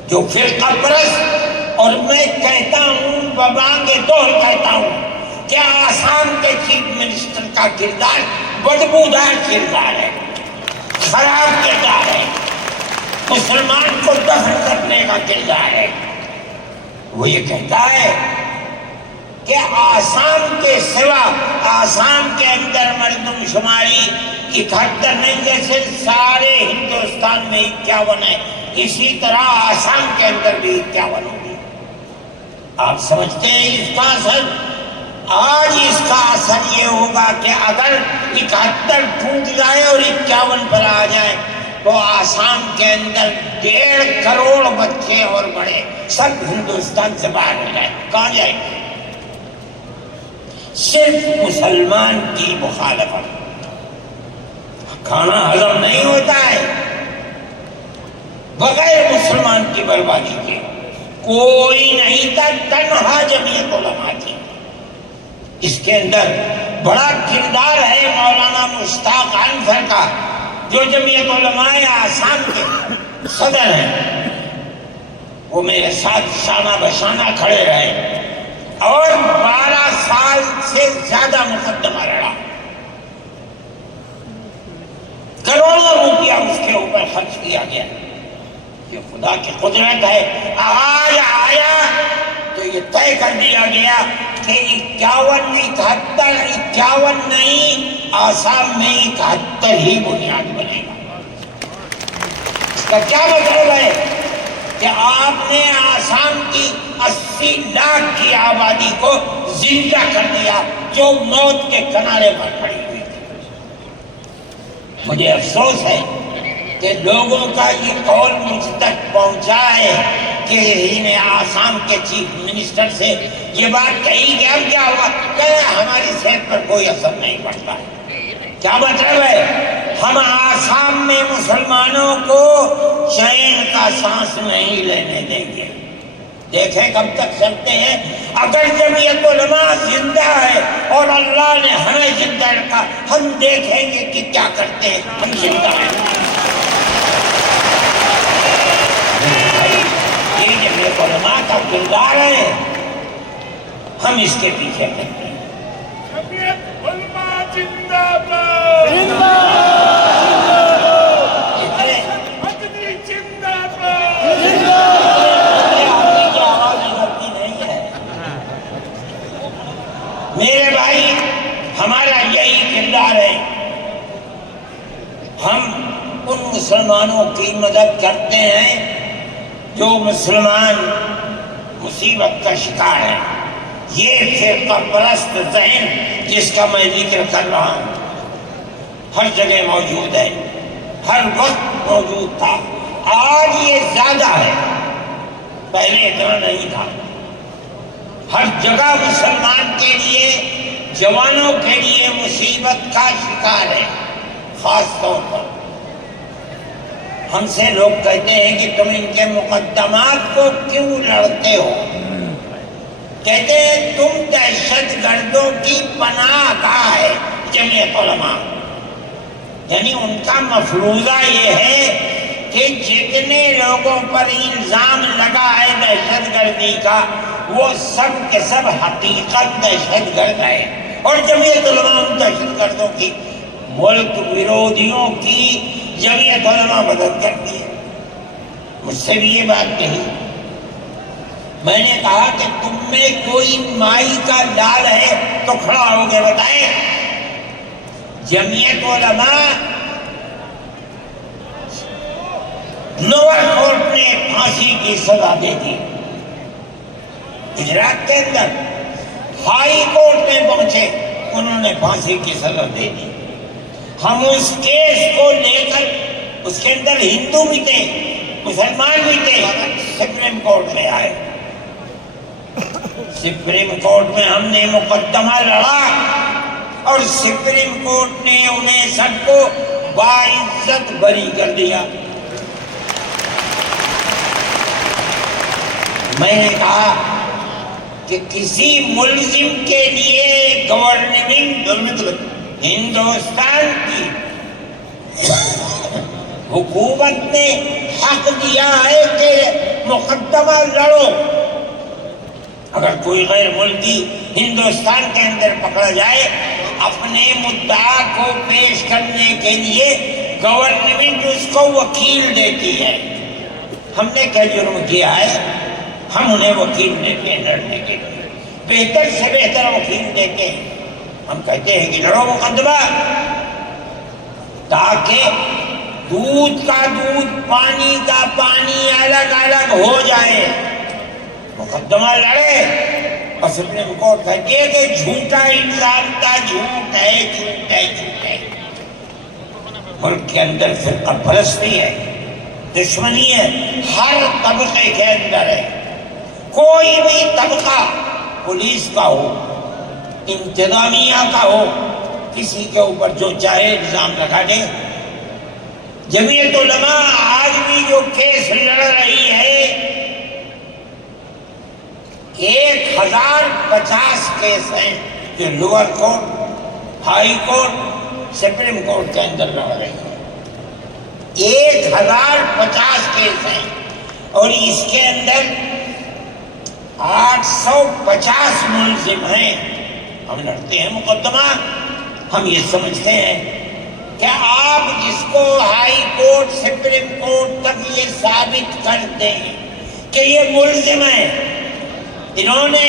جو فرقہ پرست, اور میں کہتا ہوں ببانگ دور کہتا ہوں کہ آسام کے چیف منسٹر کا کردار بدبودار کردار ہے, خراب کردار ہے, مسلمان کو دفن کرنے کا کردار ہے. وہ یہ کہتا ہے کہ آسام کے سوا آسام کے اندر مردم شماری 71 نہیں, جیسے سارے ہندوستان میں 51 ہے, اسی طرح آسام کے اندر بھی 51 ہوگی. آپ سمجھتے ہیں اس کا اثر؟ آج اس کا اثر یہ ہوگا کہ اگر 71 ٹوٹ جائے اور 51 پر آ جائے تو آسام کے اندر 1.5 کروڑ بچے اور بڑے سب ہندوستان سے باہر ہو جائیں. کہاں جائیں گے؟ صرف مسلمان کی مخالفت. کھانا ہضم نہیں ہوتا ہے بغیر مسلمان کی بربادی کے. کوئی نہیں تھا, تنہا جمعیت علماء تھی. اس کے اندر بڑا کردار ہے مولانا مشتاق انصر کا, جو جمعیت علماء آسام کے صدر ہیں. وہ میرے ساتھ شانہ بشانہ کھڑے رہے اور 12 سال سے زیادہ مقدمہ لڑا. کروڑوں روپیہ اس کے اوپر خرچ کیا گیا. یہ خدا کی قدرت ہے. آج آیا تو یہ طے کر دیا گیا کہ 51 نہیں آسام میں 71 ہی بنیاد بنے گا. اس کا کیا مطلب ہے کہ آپ نے آسام کی 80 لاکھ کی آبادی کو زندہ کر دیا جو موت کے کنارے پر کھڑی ہوئی تھی. مجھے افسوس ہے کہ لوگوں کا یہ قول مجھ تک پہنچا ہے کہ ہی نے آسام کے چیف منسٹر سے یہ بات کہی کہ اب کیا ہوا کہ ہماری صحت پر کوئی اثر نہیں پڑتا ہے. کیا مطلب ہے؟ ہم آسام میں مسلمانوں کو چین کا سانس نہیں لینے دیں گے. دیکھیں کب تک چلتے ہیں. اگر جمعیت علماء زندہ ہے اور اللہ نے ہمیں زندہ رکھا ہم دیکھیں گے کہ کیا کرتے ہیں. ہم زندہ ہیں. یہ جمعیت علماء کا کردار ہے. ہم اس کے پیچھے کرتے ہیں. میرے بھائی ہمارا یہی کردار ہے. ہم ان مسلمانوں کی مدد کرتے ہیں جو مسلمان مصیبت کا شکار ہے. یہ فرقہ پرست ذہن جس کا میں ذکر کر رہا ہوں ہر جگہ موجود ہے, ہر وقت موجود تھا. آج یہ زیادہ ہے, پہلے اتنا نہیں تھا. ہر جگہ مسلمان کے لیے, جوانوں کے لیے مصیبت کا شکار ہے. خاص طور پر ہم سے لوگ کہتے ہیں کہ تم ان کے مقدمات کو کیوں لڑتے ہو. کہتے ہیں تم دہشت گردوں کی پناہ گاہ ہے جمعیت علماء. یعنی ان کا مفروضہ یہ ہے کہ جتنے لوگوں پر الزام لگا ہے دہشت گردی کا وہ سب کے سب حقیقت دہشت گرد ہے. اور جمعیت علماء ان دہشت گردوں کی, ملک ویرودھیوں کی جمعیت علماء مدد کرتی ہے. مجھ سے بھی یہ بات کہی. میں نے کہا کہ تم میں کوئی مائی کا لال ہے تو کھڑا ہو گئے بتائیں. جمعیت علماء لوور کورٹ نے پھانسی کی سزا دے دی. گجرات کے اندر ہائی کورٹ میں پہنچے, انہوں نے پھانسی کی سزا دے دی. ہم اس کیس کو لے کر, اس کے اندر ہندو بھی تھے مسلمان بھی تھے, سپریم کورٹ میں آئے. سپریم کورٹ میں ہم نے مقدمہ لڑا اور سپریم کورٹ نے انہیں سب کو باعزت بری کر دیا. میں نے کہا کہ کسی ملزم کے لیے گورنمنٹ ہندوستان کی حکومت نے حق دیا ہے کہ مقدمہ لڑو. اگر کوئی غیر ملکی ہندوستان کے اندر پکڑا جائے اپنے مدعا کو پیش کرنے کے لیے گورنمنٹ اس کو وکیل دیتی ہے. ہم نے کیا جرم کیا ہے؟ ہم انہیں وکیل دیتے ہیں لڑنے کے لیے, بہتر سے بہتر وکیل دیتے ہیں. ہم کہتے ہیں کہ لڑو مقدمہ تاکہ دودھ کا دودھ پانی کا پانی الگ الگ ہو جائے. مقدمہ لڑے اور سپریم کورٹ کہتی ہے کہ جھوٹا الزام تھا, جھوٹ ہے, جھوٹ ہے, جھوٹ ہے. ملک کے اندر فرقہ پرستی ہے, دشمنی ہے, ہر طبقے کے اندر ہے. کوئی بھی طبقہ, پولیس کا ہو, انتظامیہ کا ہو, کسی کے اوپر جو چاہے الزام لگا دے. جمعیت علماء آج بھی جو کیس لڑ رہی ہے 1050 کیس ہیں جو lower court, high court, supreme court کے اندر لڑ رہی ہیں. 1050 کیس ہیں اور اس کے اندر 850 ملزم ہیں. ہم لڑتے ہیں مقدمہ. ہم یہ سمجھتے ہیں کہ آپ جس کو high court court supreme court تک یہ ثابت کر دیں کہ یہ ملزم ہے، انہوں نے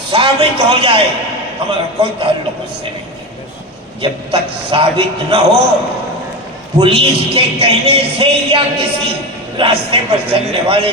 ثابت ہو جائے، ہمارا کوئی تعلق اس سے نہیں ہے۔ جب تک ثابت نہ ہو، پولیس کے کہنے سے یا کسی راستے پر چلنے والے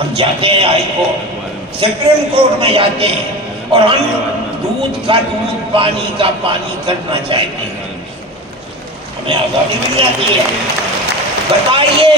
ہم جاتے ہیں ہائی کورٹ، سپریم کورٹ میں جاتے ہیں، اور ہم دودھ کا دودھ، پانی کا پانی کرنا چاہتے ہیں، ہمیں آزادی مل جاتی ہے۔ بتائیے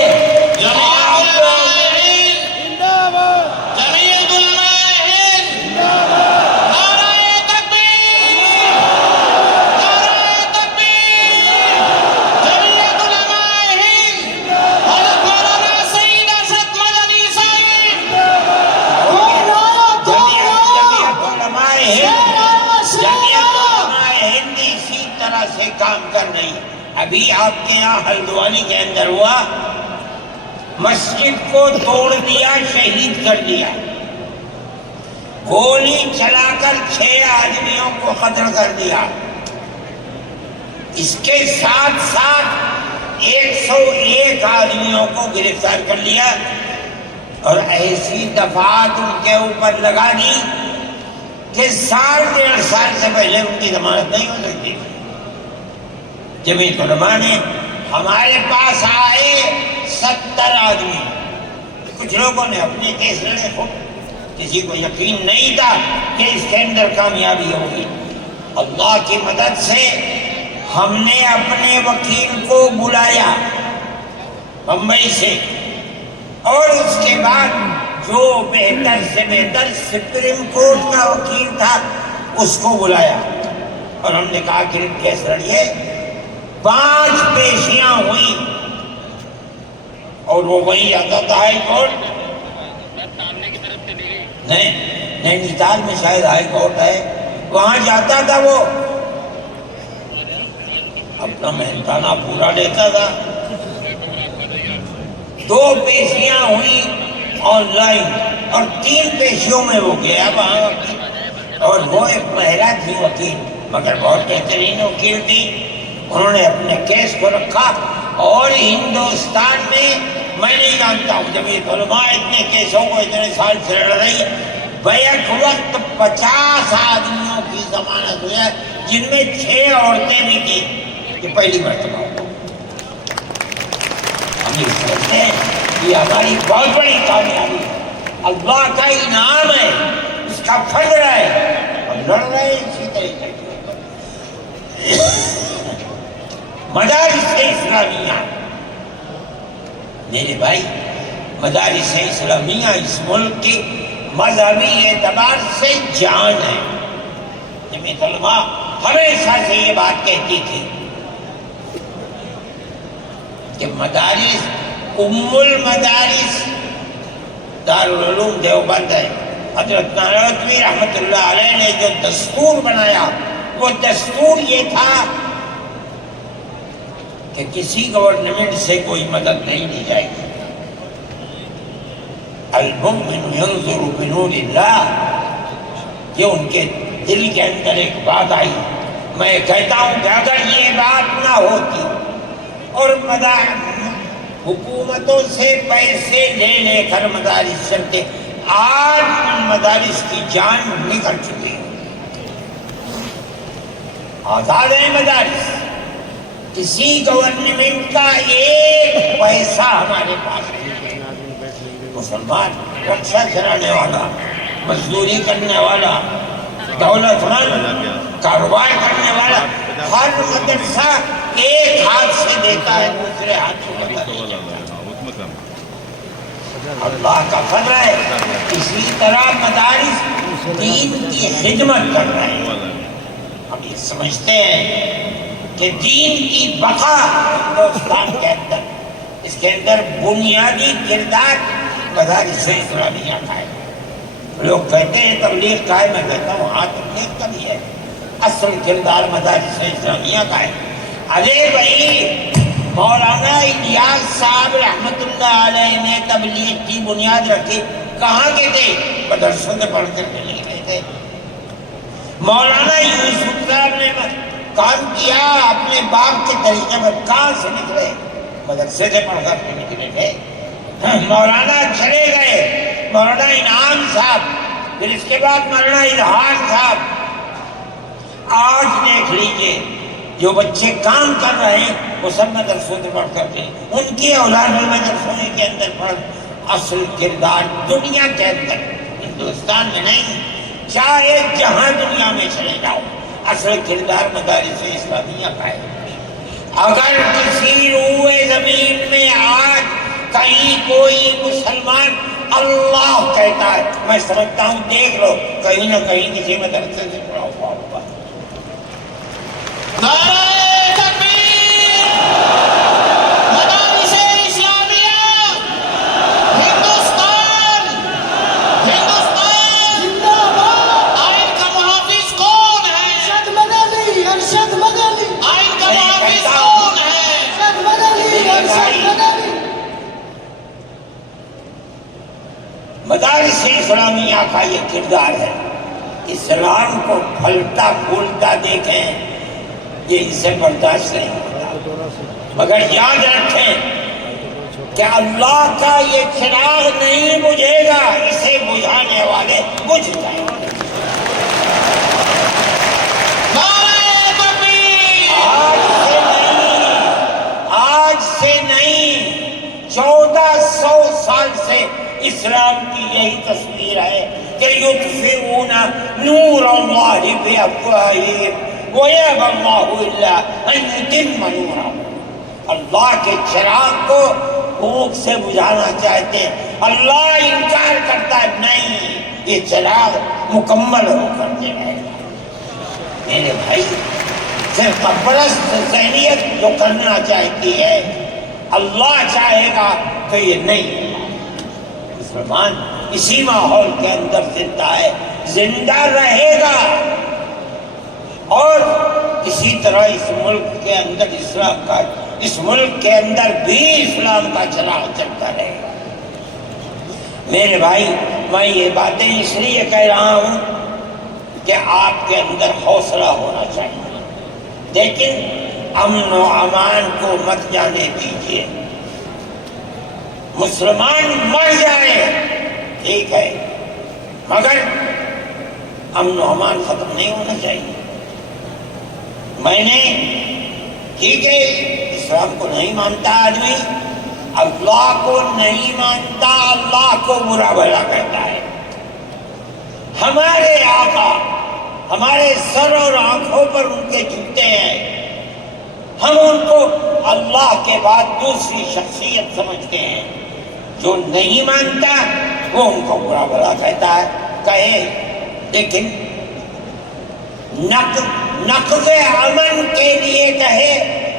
کام کر رہی۔ ابھی آپ کے یہاں ہلدوانی کے اندر ہوا، مسجد کو توڑ دیا، شہید کر دیا، گولی چلا کر 6 آدمیوں کو قتل کر دیا، اس کے ساتھ ساتھ 101 آدمیوں کو گرفتار کر لیا، اور ایسی دفعات ان کے اوپر لگا دی کہ 1.5 سال سے پہلے ان کی ضمانت نہیں ہو سکتی۔ جمعیت علماء نے ہمارے پاس آئے 70 آدمی، کچھ لوگوں نے اپنے کیس لڑے، کسی کو یقین نہیں تھا کہ اس کے اندر کامیابی ہوگی۔ اللہ کی مدد سے ہم نے اپنے وکیل کو بلایا بمبئی سے، اور اس کے بعد جو بہتر سے بہتر سپریم کورٹ کا وکیل تھا اس کو بلایا، اور ہم نے کہا کہ کیس لڑیے۔ 5 پیشیاں ہوئی، اور وہ وہی آتا تھا ہائی کورٹ، نینی تال میں شاید ہائی کورٹ ہے، وہاں جاتا تھا، وہ اپنا محنتانہ پورا لیتا تھا۔ 2 پیشیاں ہوئی آن لائن، اور 3 پیشیوں میں وہ گیا وہاں، اور وہ ایک مہرہ تھی وکیل، مگر بہت بہترین وکیل تھی۔ انہوں نے اپنے کیس کو رکھا، اور ہندوستان میں میں نہیں جانتا ہوں، جمعیت علماء اتنے کیسوں کو اتنے سال سے لڑ رہی ہے، بیک وقت 50 آدمیوں کی ضمانت ہوئی ہے، جن میں 6 عورتیں بھی تھیں، یہ پہلی مرتبہ ہو۔ ہم یہ سوچتے ہیں یہ ہماری بہت بڑی کامیابی ہے، اللہ کا انعام ہے، اس کا فضل ہے، ہم لڑ رہے ہیں اسی طریقے سے۔ مدارس اسلامیہ، میرے بھائی، مدارس اسلامیہ اس ملک کی مذہبی اعتبار سے جان ہے۔ جمعیت علماء ہمیشہ سے یہ بات کہتی تھی کہ مدارس، ام المدارس دارالعلوم دیوبند ہے۔ حضرت نانوتوی رحمت اللہ علیہ نے جو دستور بنایا، وہ دستور یہ تھا کہ کسی گورنمنٹ سے کوئی مدد نہیں لی جائے گی۔ المؤمن ينظر بنور اللہ، یہ ان کے دل کے اندر ایک بات آئی۔ میں کہتا ہوں کہ اگر یہ بات نہ ہوتی اور حکومتوں سے پیسے لے لے کر مدارس چلتے، آج ان مدارس کی جان نکل چکی ہے۔ آزاد ہیں مدارس، کسی گورنمنٹ کا ایک پیسہ ہمارے پاس نہیں۔ مسلمان رکشہ چلانے والا، مزدوری کرنے والا، دولت مند، کاروبار کرنے والا، ہر مدرسہ ایک ہاتھ سے دیتا ہے، دوسرے ہاتھ سے دیتا ہے۔ اللہ کا فضل ہے۔ اسی طرح مدارس دین کی خدمت کر رہے ہیں۔ ہم یہ سمجھتے ہیں کہ دین کی بقا ہندوستان کے اندر، اس کے اندر بنیادی کردار مدارس اسلامیہ کا ہے۔ لوگ کہتے ہیں تبلیغ کا ہے، میں کہتا ہوں ہاں تبلیغ کا بھی ہے، اصل کردار مدارس اسلامیہ کا ہے۔ ارے بھائی، مولانا الیاس صاحب رحمت اللہ علیہ نے تبلیغ کی بنیاد رکھی، کہاں کے تھے؟ مدرسوں سے پڑھ کر کے نہیں گئے تھے، مولانا یوسف صاحب نے کام کیا اپنے باپ کے طریقے پر. کہاں سے نکلے؟ مدرسے سے پڑھ کر کے نکلے تھے. مولانا چلے گئے، مولانا انعام صاحب، پھر اس کے بعد مولانا اظہار صاحب. آج دیکھ لیجئے جو بچے کام کر رہے ہیں وہ سب مدرسوں سے پڑھ کر کے، ان کی اولاد مدرسوں کے اندر پڑھ. اصل کردار دنیا کے اندر، ہندوستان میں نہیں، چاہے جہاں دنیا میں چلے جاؤ، اصل کردار مدارس اسلامیہ کا ہے. اگر کسی روئے زمین میں آج کہیں کوئی مسلمان اللہ کہتا ہے، میں سمجھتا ہوں دیکھ لو کہیں نہ کہیں کسی مدرسے سے پڑھا ہوا ہوگا. نعرہ تکبیر! مدارس اسلامیہ! ہندوستان! ہندوستان! زندہ باد! آئین کا محافظ کون ہے؟ ارشد مدنی، ارشد مدنی، آئین کا محافظ کون ہے؟ ارشد مدنی، ارشد مدنی. مدارس اسلامیہ کا یہ کردار ہے. اسلام کو پھلتا پھولتا دیکھیں، یہ ان سے برداشت نہیں ہوتا. مگر یاد رکھیں کہ اللہ کا یہ چراغ نہیں بجھے گا، اسے بجھانے والے بجھ جائیں گے. نعرہ تکبیر! آج سے نہیں 1400 سال سے اسلام کی یہی تصویر ہے کہ یطفئون نور اللہ بافواہہم وَيَأْبَى اللَّهُ إِلَّا أَن يُتِمَّ نُورَهُ. اللہ کے چراغ کو بھوک سے بجھانا چاہتے ہیں، اللہ انکار کرتا ہے نہیں، یہ چراغ مکمل ہو کر کے رہے گا. میرے بھائی، صرف پرست ذہنیت جو کرنا چاہتی ہے، اللہ چاہے گا تو یہ نہیں ہوگا. مسلمان اسی ماحول کے اندر زندہ ہے، زندہ رہے گا، اور اسی طرح اس ملک کے اندر اسلام کا، اس ملک کے اندر بھی اسلام کا چراغ چلتا رہے گا. میرے بھائی، میں یہ باتیں اس لیے کہہ رہا ہوں کہ آپ کے اندر حوصلہ ہونا چاہیے، لیکن امن و امان کو مت جانے دیجیے. مسلمان مر جائے ٹھیک ہے، مگر امن و امان ختم نہیں ہونا چاہیے. میں نے ٹھیک ہے اسلام کو نہیں مانتا آدمی، اللہ کو نہیں مانتا، اللہ کو برا بھلا کہتا ہے. ہمارے آقا ہمارے سر اور آنکھوں پر ان کے جوتے ہیں، ہم ان کو اللہ کے بعد دوسری شخصیت سمجھتے ہیں. جو نہیں مانتا وہ ان کو برا بھلا کہتا ہے، کہے، لیکن نقض امن کے لیے کہے.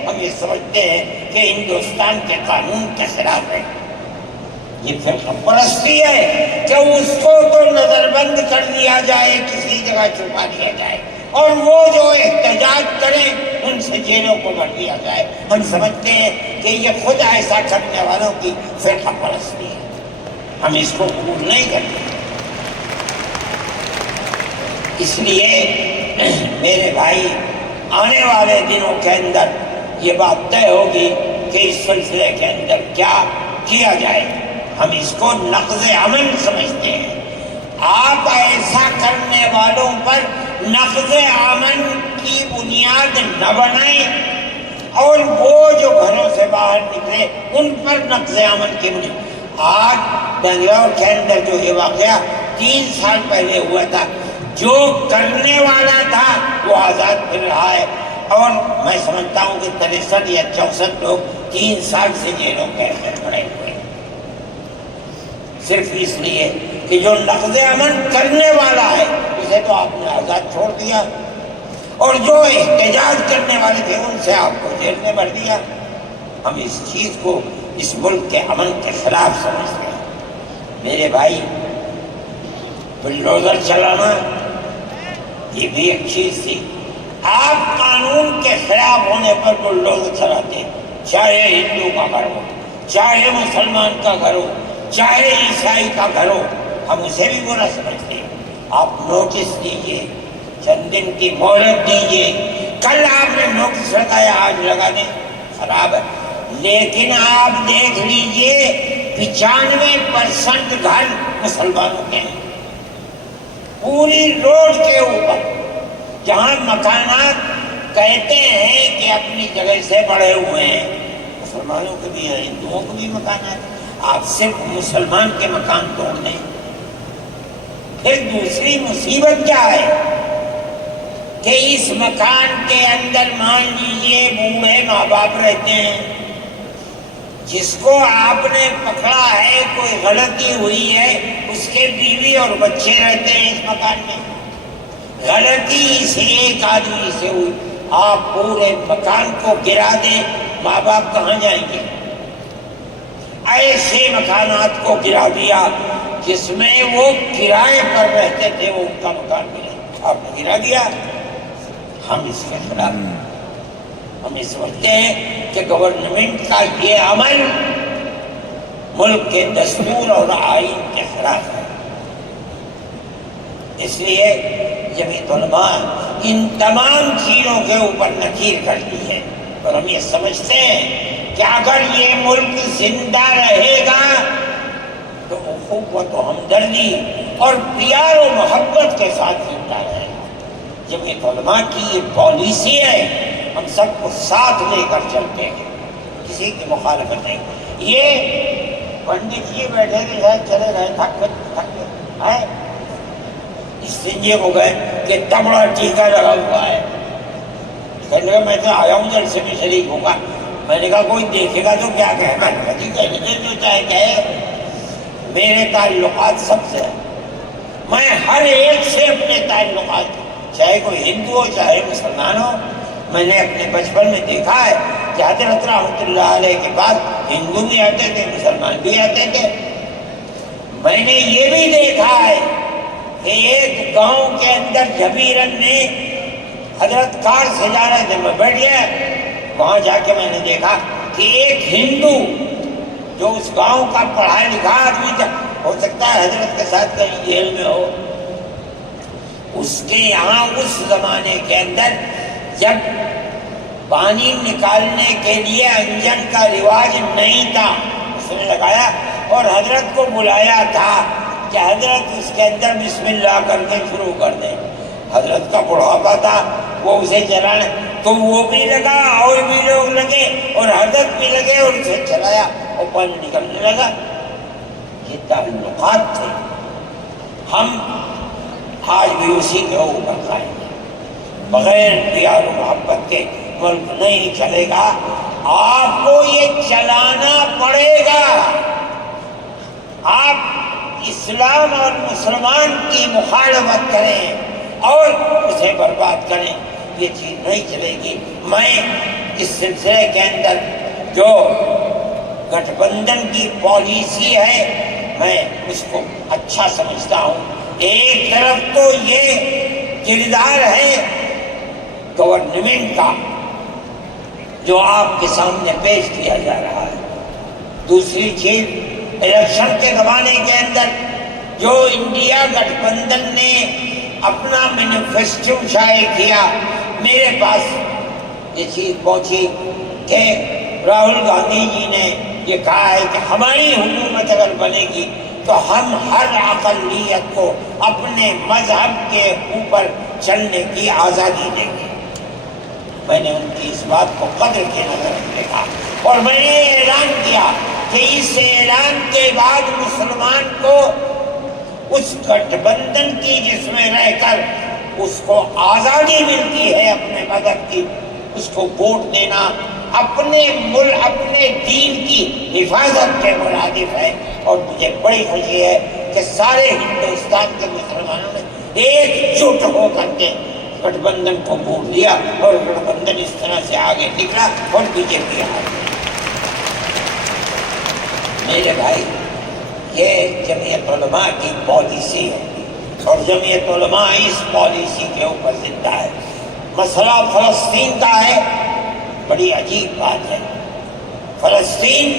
ہم یہ سمجھتے ہیں کہ ہندوستان کے قانون کے خلاف ہے. یہ فرقہ پرستی ہے کہ اس کو تو نظر بند کر دیا جائے، کسی جگہ چھپا دیا جائے، اور وہ جو احتجاج کریں ان سے جیلوں کو بھر دیا جائے. ہم سمجھتے ہیں کہ یہ خود ایسا کرنے والوں کی فرقہ پرستی ہے، ہم اس کو قبول نہیں کرتے. اس لیے میرے بھائی، آنے والے دنوں کے اندر یہ بات طے ہوگی کہ اس سلسلے کے اندر کیا کیا جائے. ہم اس کو نقض امن سمجھتے ہیں. آپ ایسا کرنے والوں پر نقض امن کی بنیاد نہ بنائیں، اور وہ جو گھروں سے باہر نکلے ان پر نقض امن کی بنیاد. آج بنگلور کے اندر جو یہ واقعہ 3 سال پہلے ہوا تھا، جو کرنے والا تھا وہ آزاد پھر رہا ہے، اور میں سمجھتا ہوں کہ 63 یا 64 لوگ 3 سال سے جیلوں کے اندر پڑے ہوئے، صرف اس لیے کہ جو نقض امن کرنے والا ہے اسے تو آپ نے آزاد چھوڑ دیا، اور جو احتجاج کرنے والے تھے ان سے آپ کو جیل میں بھر دیا. ہم اس چیز کو اس ملک کے امن کے خلاف سمجھتے ہیں. میرے بھائی، بلڈوزر چلانا یہ بھی ایک چیز تھی. آپ قانون کے خلاف ہونے پر بلڈوزر چلاتے ہیں، چاہے ہندو کا گھر ہو، چاہے مسلمان کا گھر ہو، چاہے عیسائی کا گھر ہو، ہم اسے بھی برا سمجھتے ہیں. آپ نوٹس دیجیے چند دن کی مہلت دیجیے. کل آپ نے نوٹس لگایا آج لگا دیں, خراب ہے. لیکن آپ دیکھ لیجئے 95% گھر مسلمانوں کے ہیں. پوری روڈ کے اوپر جہاں مکانات کہتے ہیں کہ اپنی جگہ سے بڑے ہوئے ہیں, مسلمانوں کے بھی ہیں, ہندوؤں کے بھی مکانات. آپ صرف مسلمان کے مکان توڑ دیں. پھر دوسری مصیبت کیا ہے کہ اس مکان کے اندر مان لیجئے بوڑھے ماں باپ رہتے ہیں, جس کو آپ نے پکڑا ہے, کوئی غلطی ہوئی ہے, اس کے بیوی اور بچے رہتے ہیں اس مکان میں. غلطی اس ایک آدمی سے ہوئی, آپ پورے مکان کو گرا دیں, ماں باپ کہاں جائیں گے؟ ایسے مکانات کو گرا دیا جس میں وہ کرائے پر رہتے تھے, وہ ان کا مکان ملے, آپ نے گرا دیا. ہم اس کے خلاف, ہم یہ سمجھتے ہیں کہ گورنمنٹ کا یہ عمل ملک کے دستور اور آئین کے خلاف ہے. اس لیے جمعیت علماء ان تمام چیزوں کے اوپر نکیر کرتی ہے, اور ہم یہ سمجھتے ہیں کہ اگر یہ ملک زندہ رہے گا تو اخوت و ہمدردی اور پیار و محبت کے ساتھ زندہ رہے گا. جمعیت علماء کی یہ پالیسی ہے, ہم سب کو ساتھ لے کر چلتے ہیں, کسی کی مخالفت نہیں. یہ پنڈت جی بیٹھے تھے, شاید چلے گئے, تھک گئے, اس سنجے کو گئے کہ اتنا بڑا ٹیکہ لگا ہوا ہے. کہنے لگا میں تو آیا ہوں جلسے میں شریک ہوگا. میں نے کہا کوئی دیکھے گا تو کیا کہے گا؟ کہنے جو چاہے کہے, میرے تعلقات سب سے ہیں, میں ہر ایک سے اپنے تعلقات, چاہے کوئی ہندو ہو چاہے مسلمان ہو. میں نے اپنے بچپن میں دیکھا ہے کہ حضرت رحمۃ اللہ علیہ کے بعد ہندو بھی آتے تھے, مسلمان بھی آتے تھے. میں نے یہ بھی دیکھا ہے کہ ایک گاؤں کے اندر جبیرن نے حضرت کار سے جا رہے تھے, میں بیٹھ گیا, وہاں جا کے میں نے دیکھا کہ ایک ہندو جو اس گاؤں کا پڑھا لکھا آدمی تھا, ہو سکتا ہے حضرت کے ساتھ کہیں جیل میں ہو, اس کے یہاں اس زمانے کے اندر جب پانی نکالنے کے لیے انجن کا رواج نہیں تھا, اس نے لگایا اور حضرت کو بلایا تھا کہ حضرت اس کے اندر بسم اللہ کر کے شروع کر دیں. حضرت کا بڑھاپا تھا, وہ اسے چلانا, تو وہ بھی لگا اور بھی لوگ لگے اور حضرت بھی لگے اور اسے چلایا اور پانی نکلنے لگا. یہ تعلقات تھے. ہم آج بھی اسی کے اوپر قائم ہیں. بغیر پیار و محبت کے ملک نہیں چلے گا. آپ کو یہ چلانا پڑے گا. آپ اسلام اور مسلمان کی مخالفت کریں اور اسے برباد کریں, یہ چیز نہیں چلے گی. میں اس سلسلے کے اندر جو گٹھ بندھن کی پالیسی ہے میں اس کو اچھا سمجھتا ہوں. ایک طرف تو یہ کردار ہے گورنمنٹ کا جو آپ کے سامنے پیش کیا جا رہا ہے. دوسری چیز الیکشن کے زمانے کے اندر جو انڈیا گٹھ بندھن نے اپنا مینیفیسٹو شائع کیا, میرے پاس یہ چیز پہنچی کہ راہل گاندھی جی نے یہ کہا ہے کہ ہماری حکومت اگر بنے گی تو ہم ہر اقلیت کو اپنے مذہب کے اوپر چلنے کی آزادی دیں گے. میں نے ان کی اس بات کو قدر کے نظر دیکھا اور میں نے اعلان کیا کہ اس اعلان کے بعد مسلمان کو اس گٹھ بندھن کی جس میں رہ کر اس کو آزادی ملتی ہے اپنے مذہب کی, اس کو ووٹ دینا اپنے ملک اپنے دین کی حفاظت کے مرادف ہے. اور مجھے بڑی خوشی ہے کہ سارے ہندوستان کے مسلمانوں نے ایک جٹ ہو کر کے گٹھ بندھن کو ووٹ دیا اور گٹھ بندھن اس طرح سے آگے نکلا اور بی جے پی آ گئی. میرے بھائی, یہ جمعیت علماء کی پالیسی ہے اور جمعیت علماء اس پالیسی کے اوپر زندہ ہے. مسئلہ فلسطین کا ہے, بڑی عجیب بات ہے. فلسطین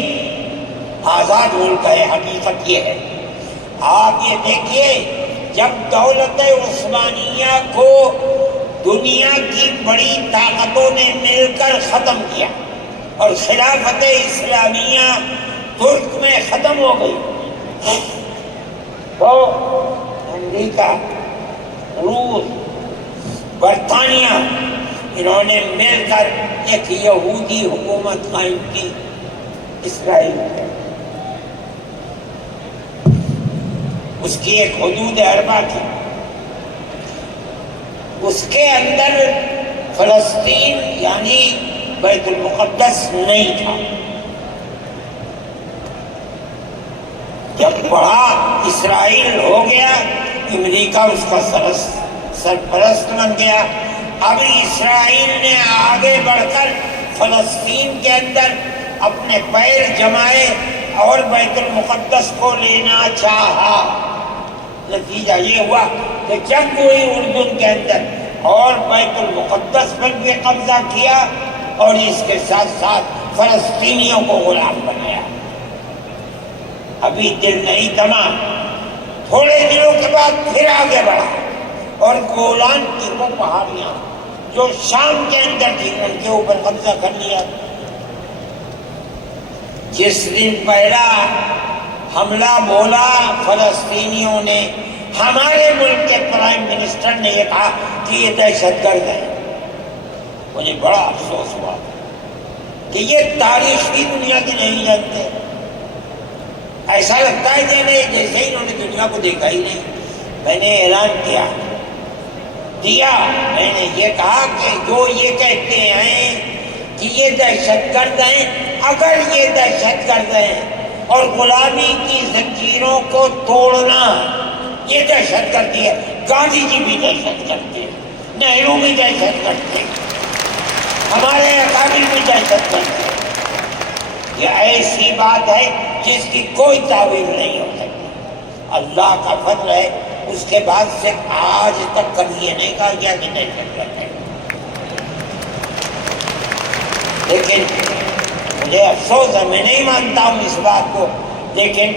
آزاد ملک ہے, حقیقت یہ ہے. آپ یہ دیکھیے جب دولت عثمانیہ کو دنیا کی بڑی طاقتوں نے مل کر ختم کیا اور خلافت اسلامیہ ترک میں ختم ہو گئی، تو امریکہ، روس، برطانیہ، انہوں نے مل کر ایک یہودی حکومت قائم کی اسرائیل میں۔ اس کی ایک حدود اربع تھی، اس کے اندر فلسطین یعنی بیت المقدس نہیں تھا۔ جب بڑا اسرائیل ہو گیا، امریکہ اس کا سرپرست بن گیا۔ اب اسرائیل نے آگے بڑھ کر فلسطین کے اندر اپنے پیر جمائے اور بیت المقدس کو لینا چاہا۔ نتیجہ یہ ہوا کہ جنگ ہوئی اردن کے اندر اور بیت المقدس پر بھی قبضہ کیا اور اس کے ساتھ ساتھ فلسطینیوں کو غلام بنایا۔ ابھی دل نہیں تھما، تھوڑے دنوں کے بعد پھر آگے بڑھا اور گولان کی وہ پہاڑیاں جو شام کے اندر تھی ان کے اوپر قبضہ کر لیا۔ جس دن پہلا حملہ بولا فلسطینیوں نے، ہمارے ملک کے پرائم منسٹر نے یہ کہا کہ یہ دہشت گرد ہے۔ مجھے بڑا افسوس ہوا کہ یہ تاریخ کی دنیا کی نہیں جانتے۔ ایسا لگتا ہے کہ نہیں، جیسے انہوں نے دنیا کو دیکھا ہی نہیں۔ میں نے اعلان کیا، میں نے یہ کہا کہ جو یہ کہتے ہیں کہ یہ دہشت گرد ہیں، اگر یہ دہشت گرد ہیں اور غلامی کی زنجیروں کو توڑنا یہ دہشت گردی ہے، گاندھی جی بھی دہشت کرتے ہیں، نہرو بھی دہشت کرتے ہیں، ہمارے اکابر بھی دہشت کرتے ہیں۔ یہ ایسی بات ہے جس کی کوئی تعویل نہیں ہو سکتی۔ اللہ کا فضل ہے، اس کے بعد سے آج تک کبھی یہ نہیں کہا گیا کہ دہشت گرد ہے۔ لیکن مجھے افسوس ہے، میں نہیں مانتا ہوں اس بات کو، لیکن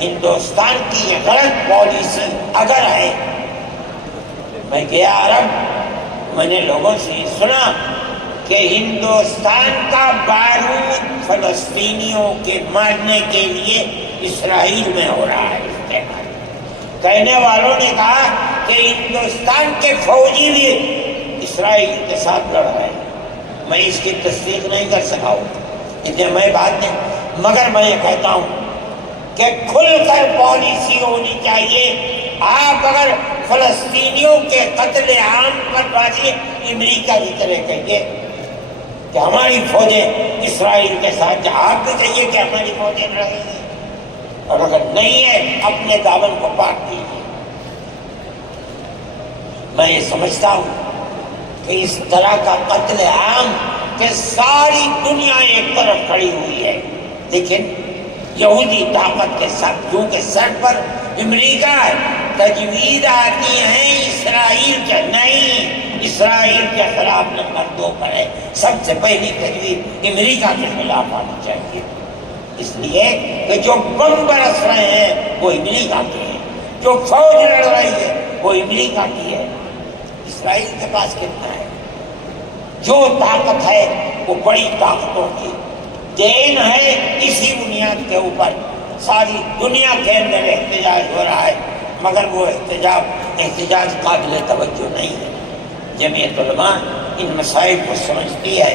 ہندوستان کی یہ غلط پالیسی اگر ہے، میں گیا عرب، میں نے لوگوں سے سنا کہ ہندوستان کا بارود فلسطینیوں کے مارنے کے لیے اسرائیل میں ہو رہا ہے استعمال۔ کہنے والوں نے کہا کہ ہندوستان کے فوجی بھی اسرائیل کے ساتھ لڑ رہے ہیں۔ میں اس کی تصدیق نہیں کر سکا ہوں، اتنے میں بات نہیں، مگر میں یہ کہتا ہوں کہ کھل کر پالیسی ہونی چاہیے۔ آپ اگر فلسطینیوں کے قتل عام پر بازی امریکہ کی طرح کہیے کہ ہماری فوجیں اسرائیل کے ساتھ، آپ بھی کہیے کہ ہماری فوجیں لڑیں گی، اور اگر نہیں ہے اپنے دامن کو پاک کیجیے۔ میں یہ سمجھتا ہوں کہ اس طرح کا قتل عام کہ ساری دنیا ایک طرف کھڑی ہوئی ہے، لیکن یہودی طاقت کے ساتھ کیونکہ سر پر امریکہ ہے، تجویز آتی ہے اسرائیل کے، نہیں، اسرائیل کے خلاف نمبر 2 پر ہے۔ سب سے پہلی تجویز امریکہ کے خلاف آنی چاہیے، اس لیے کہ جو بم برس رہے ہیں وہ امریکہ کے ہیں، جو فوج لڑ رہی ہے وہ امریکہ کی ہے۔ اسرائیل کے پاس کتنا ہے؟ جو طاقت ہے وہ بڑی طاقتوں کی دین ہے۔ اسی بنیاد کے اوپر ساری دنیا کے اندر احتجاج ہو رہا ہے، مگر وہ احتجاج قابل توجہ نہیں ہے۔ جمعیت علماء ان مسائل کو سمجھتی ہے۔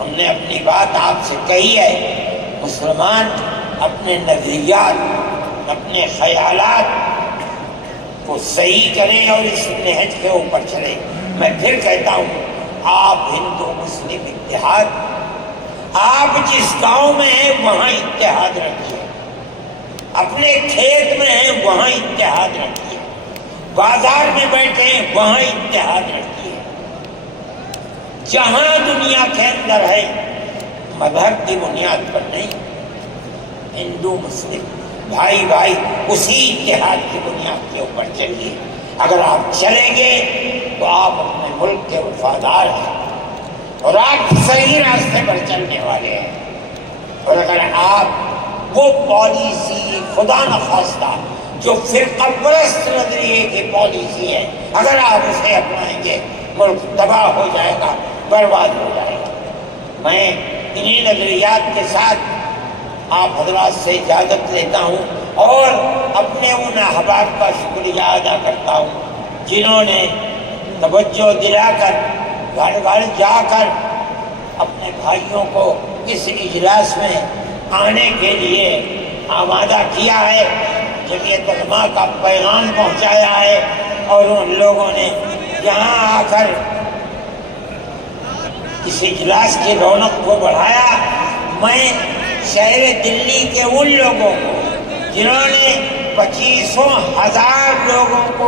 ہم نے اپنی بات آپ سے کہی ہے، مسلمان اپنے نظریات، اپنے خیالات کو صحیح کریں اور اس نہج کے اوپر چلیں۔ میں پھر کہتا ہوں، آپ ہندو مسلم اتحاد، آپ جس گاؤں میں ہیں وہاں اتحاد رکھیے، اپنے کھیت میں ہیں وہاں اتحاد رکھیے، بازار میں بیٹھے ہیں وہاں اتحاد رکھیے۔ جہاں دنیا کے اندر ہے، مذہب کی بنیاد پر نہیں، ہندو مسلم بھائی بھائی اسی اتحاد کی بنیاد کے اوپر چلیے۔ اگر آپ چلیں گے تو آپ اپنے ملک کے وفادار ہیں اور آپ صحیح راستے پر چلنے والے ہیں، اور اگر آپ وہ پالیسی خدا نخواستہ جو فرقہ پرست نظریے کی پالیسی ہے، اگر آپ اسے اپنائیں گے ملک تباہ ہو جائے گا، برباد ہو جائے گا۔ میں انہی نظریات کے ساتھ آپ حضرات سے اجازت لیتا ہوں اور اپنے ان احباب کا شکریہ ادا کرتا ہوں جنہوں نے توجہ دلا کر گھر گھر جا کر اپنے بھائیوں کو اس اجلاس میں آنے کے لیے آمادہ کیا ہے، جمعیت علماء کا پیغام پہنچایا ہے، اور ان لوگوں نے یہاں آ کر اس اجلاس کی رونق کو بڑھایا۔ میں شہر دلی کے ان لوگوں کو جنہوں نے 25,000 لوگوں کو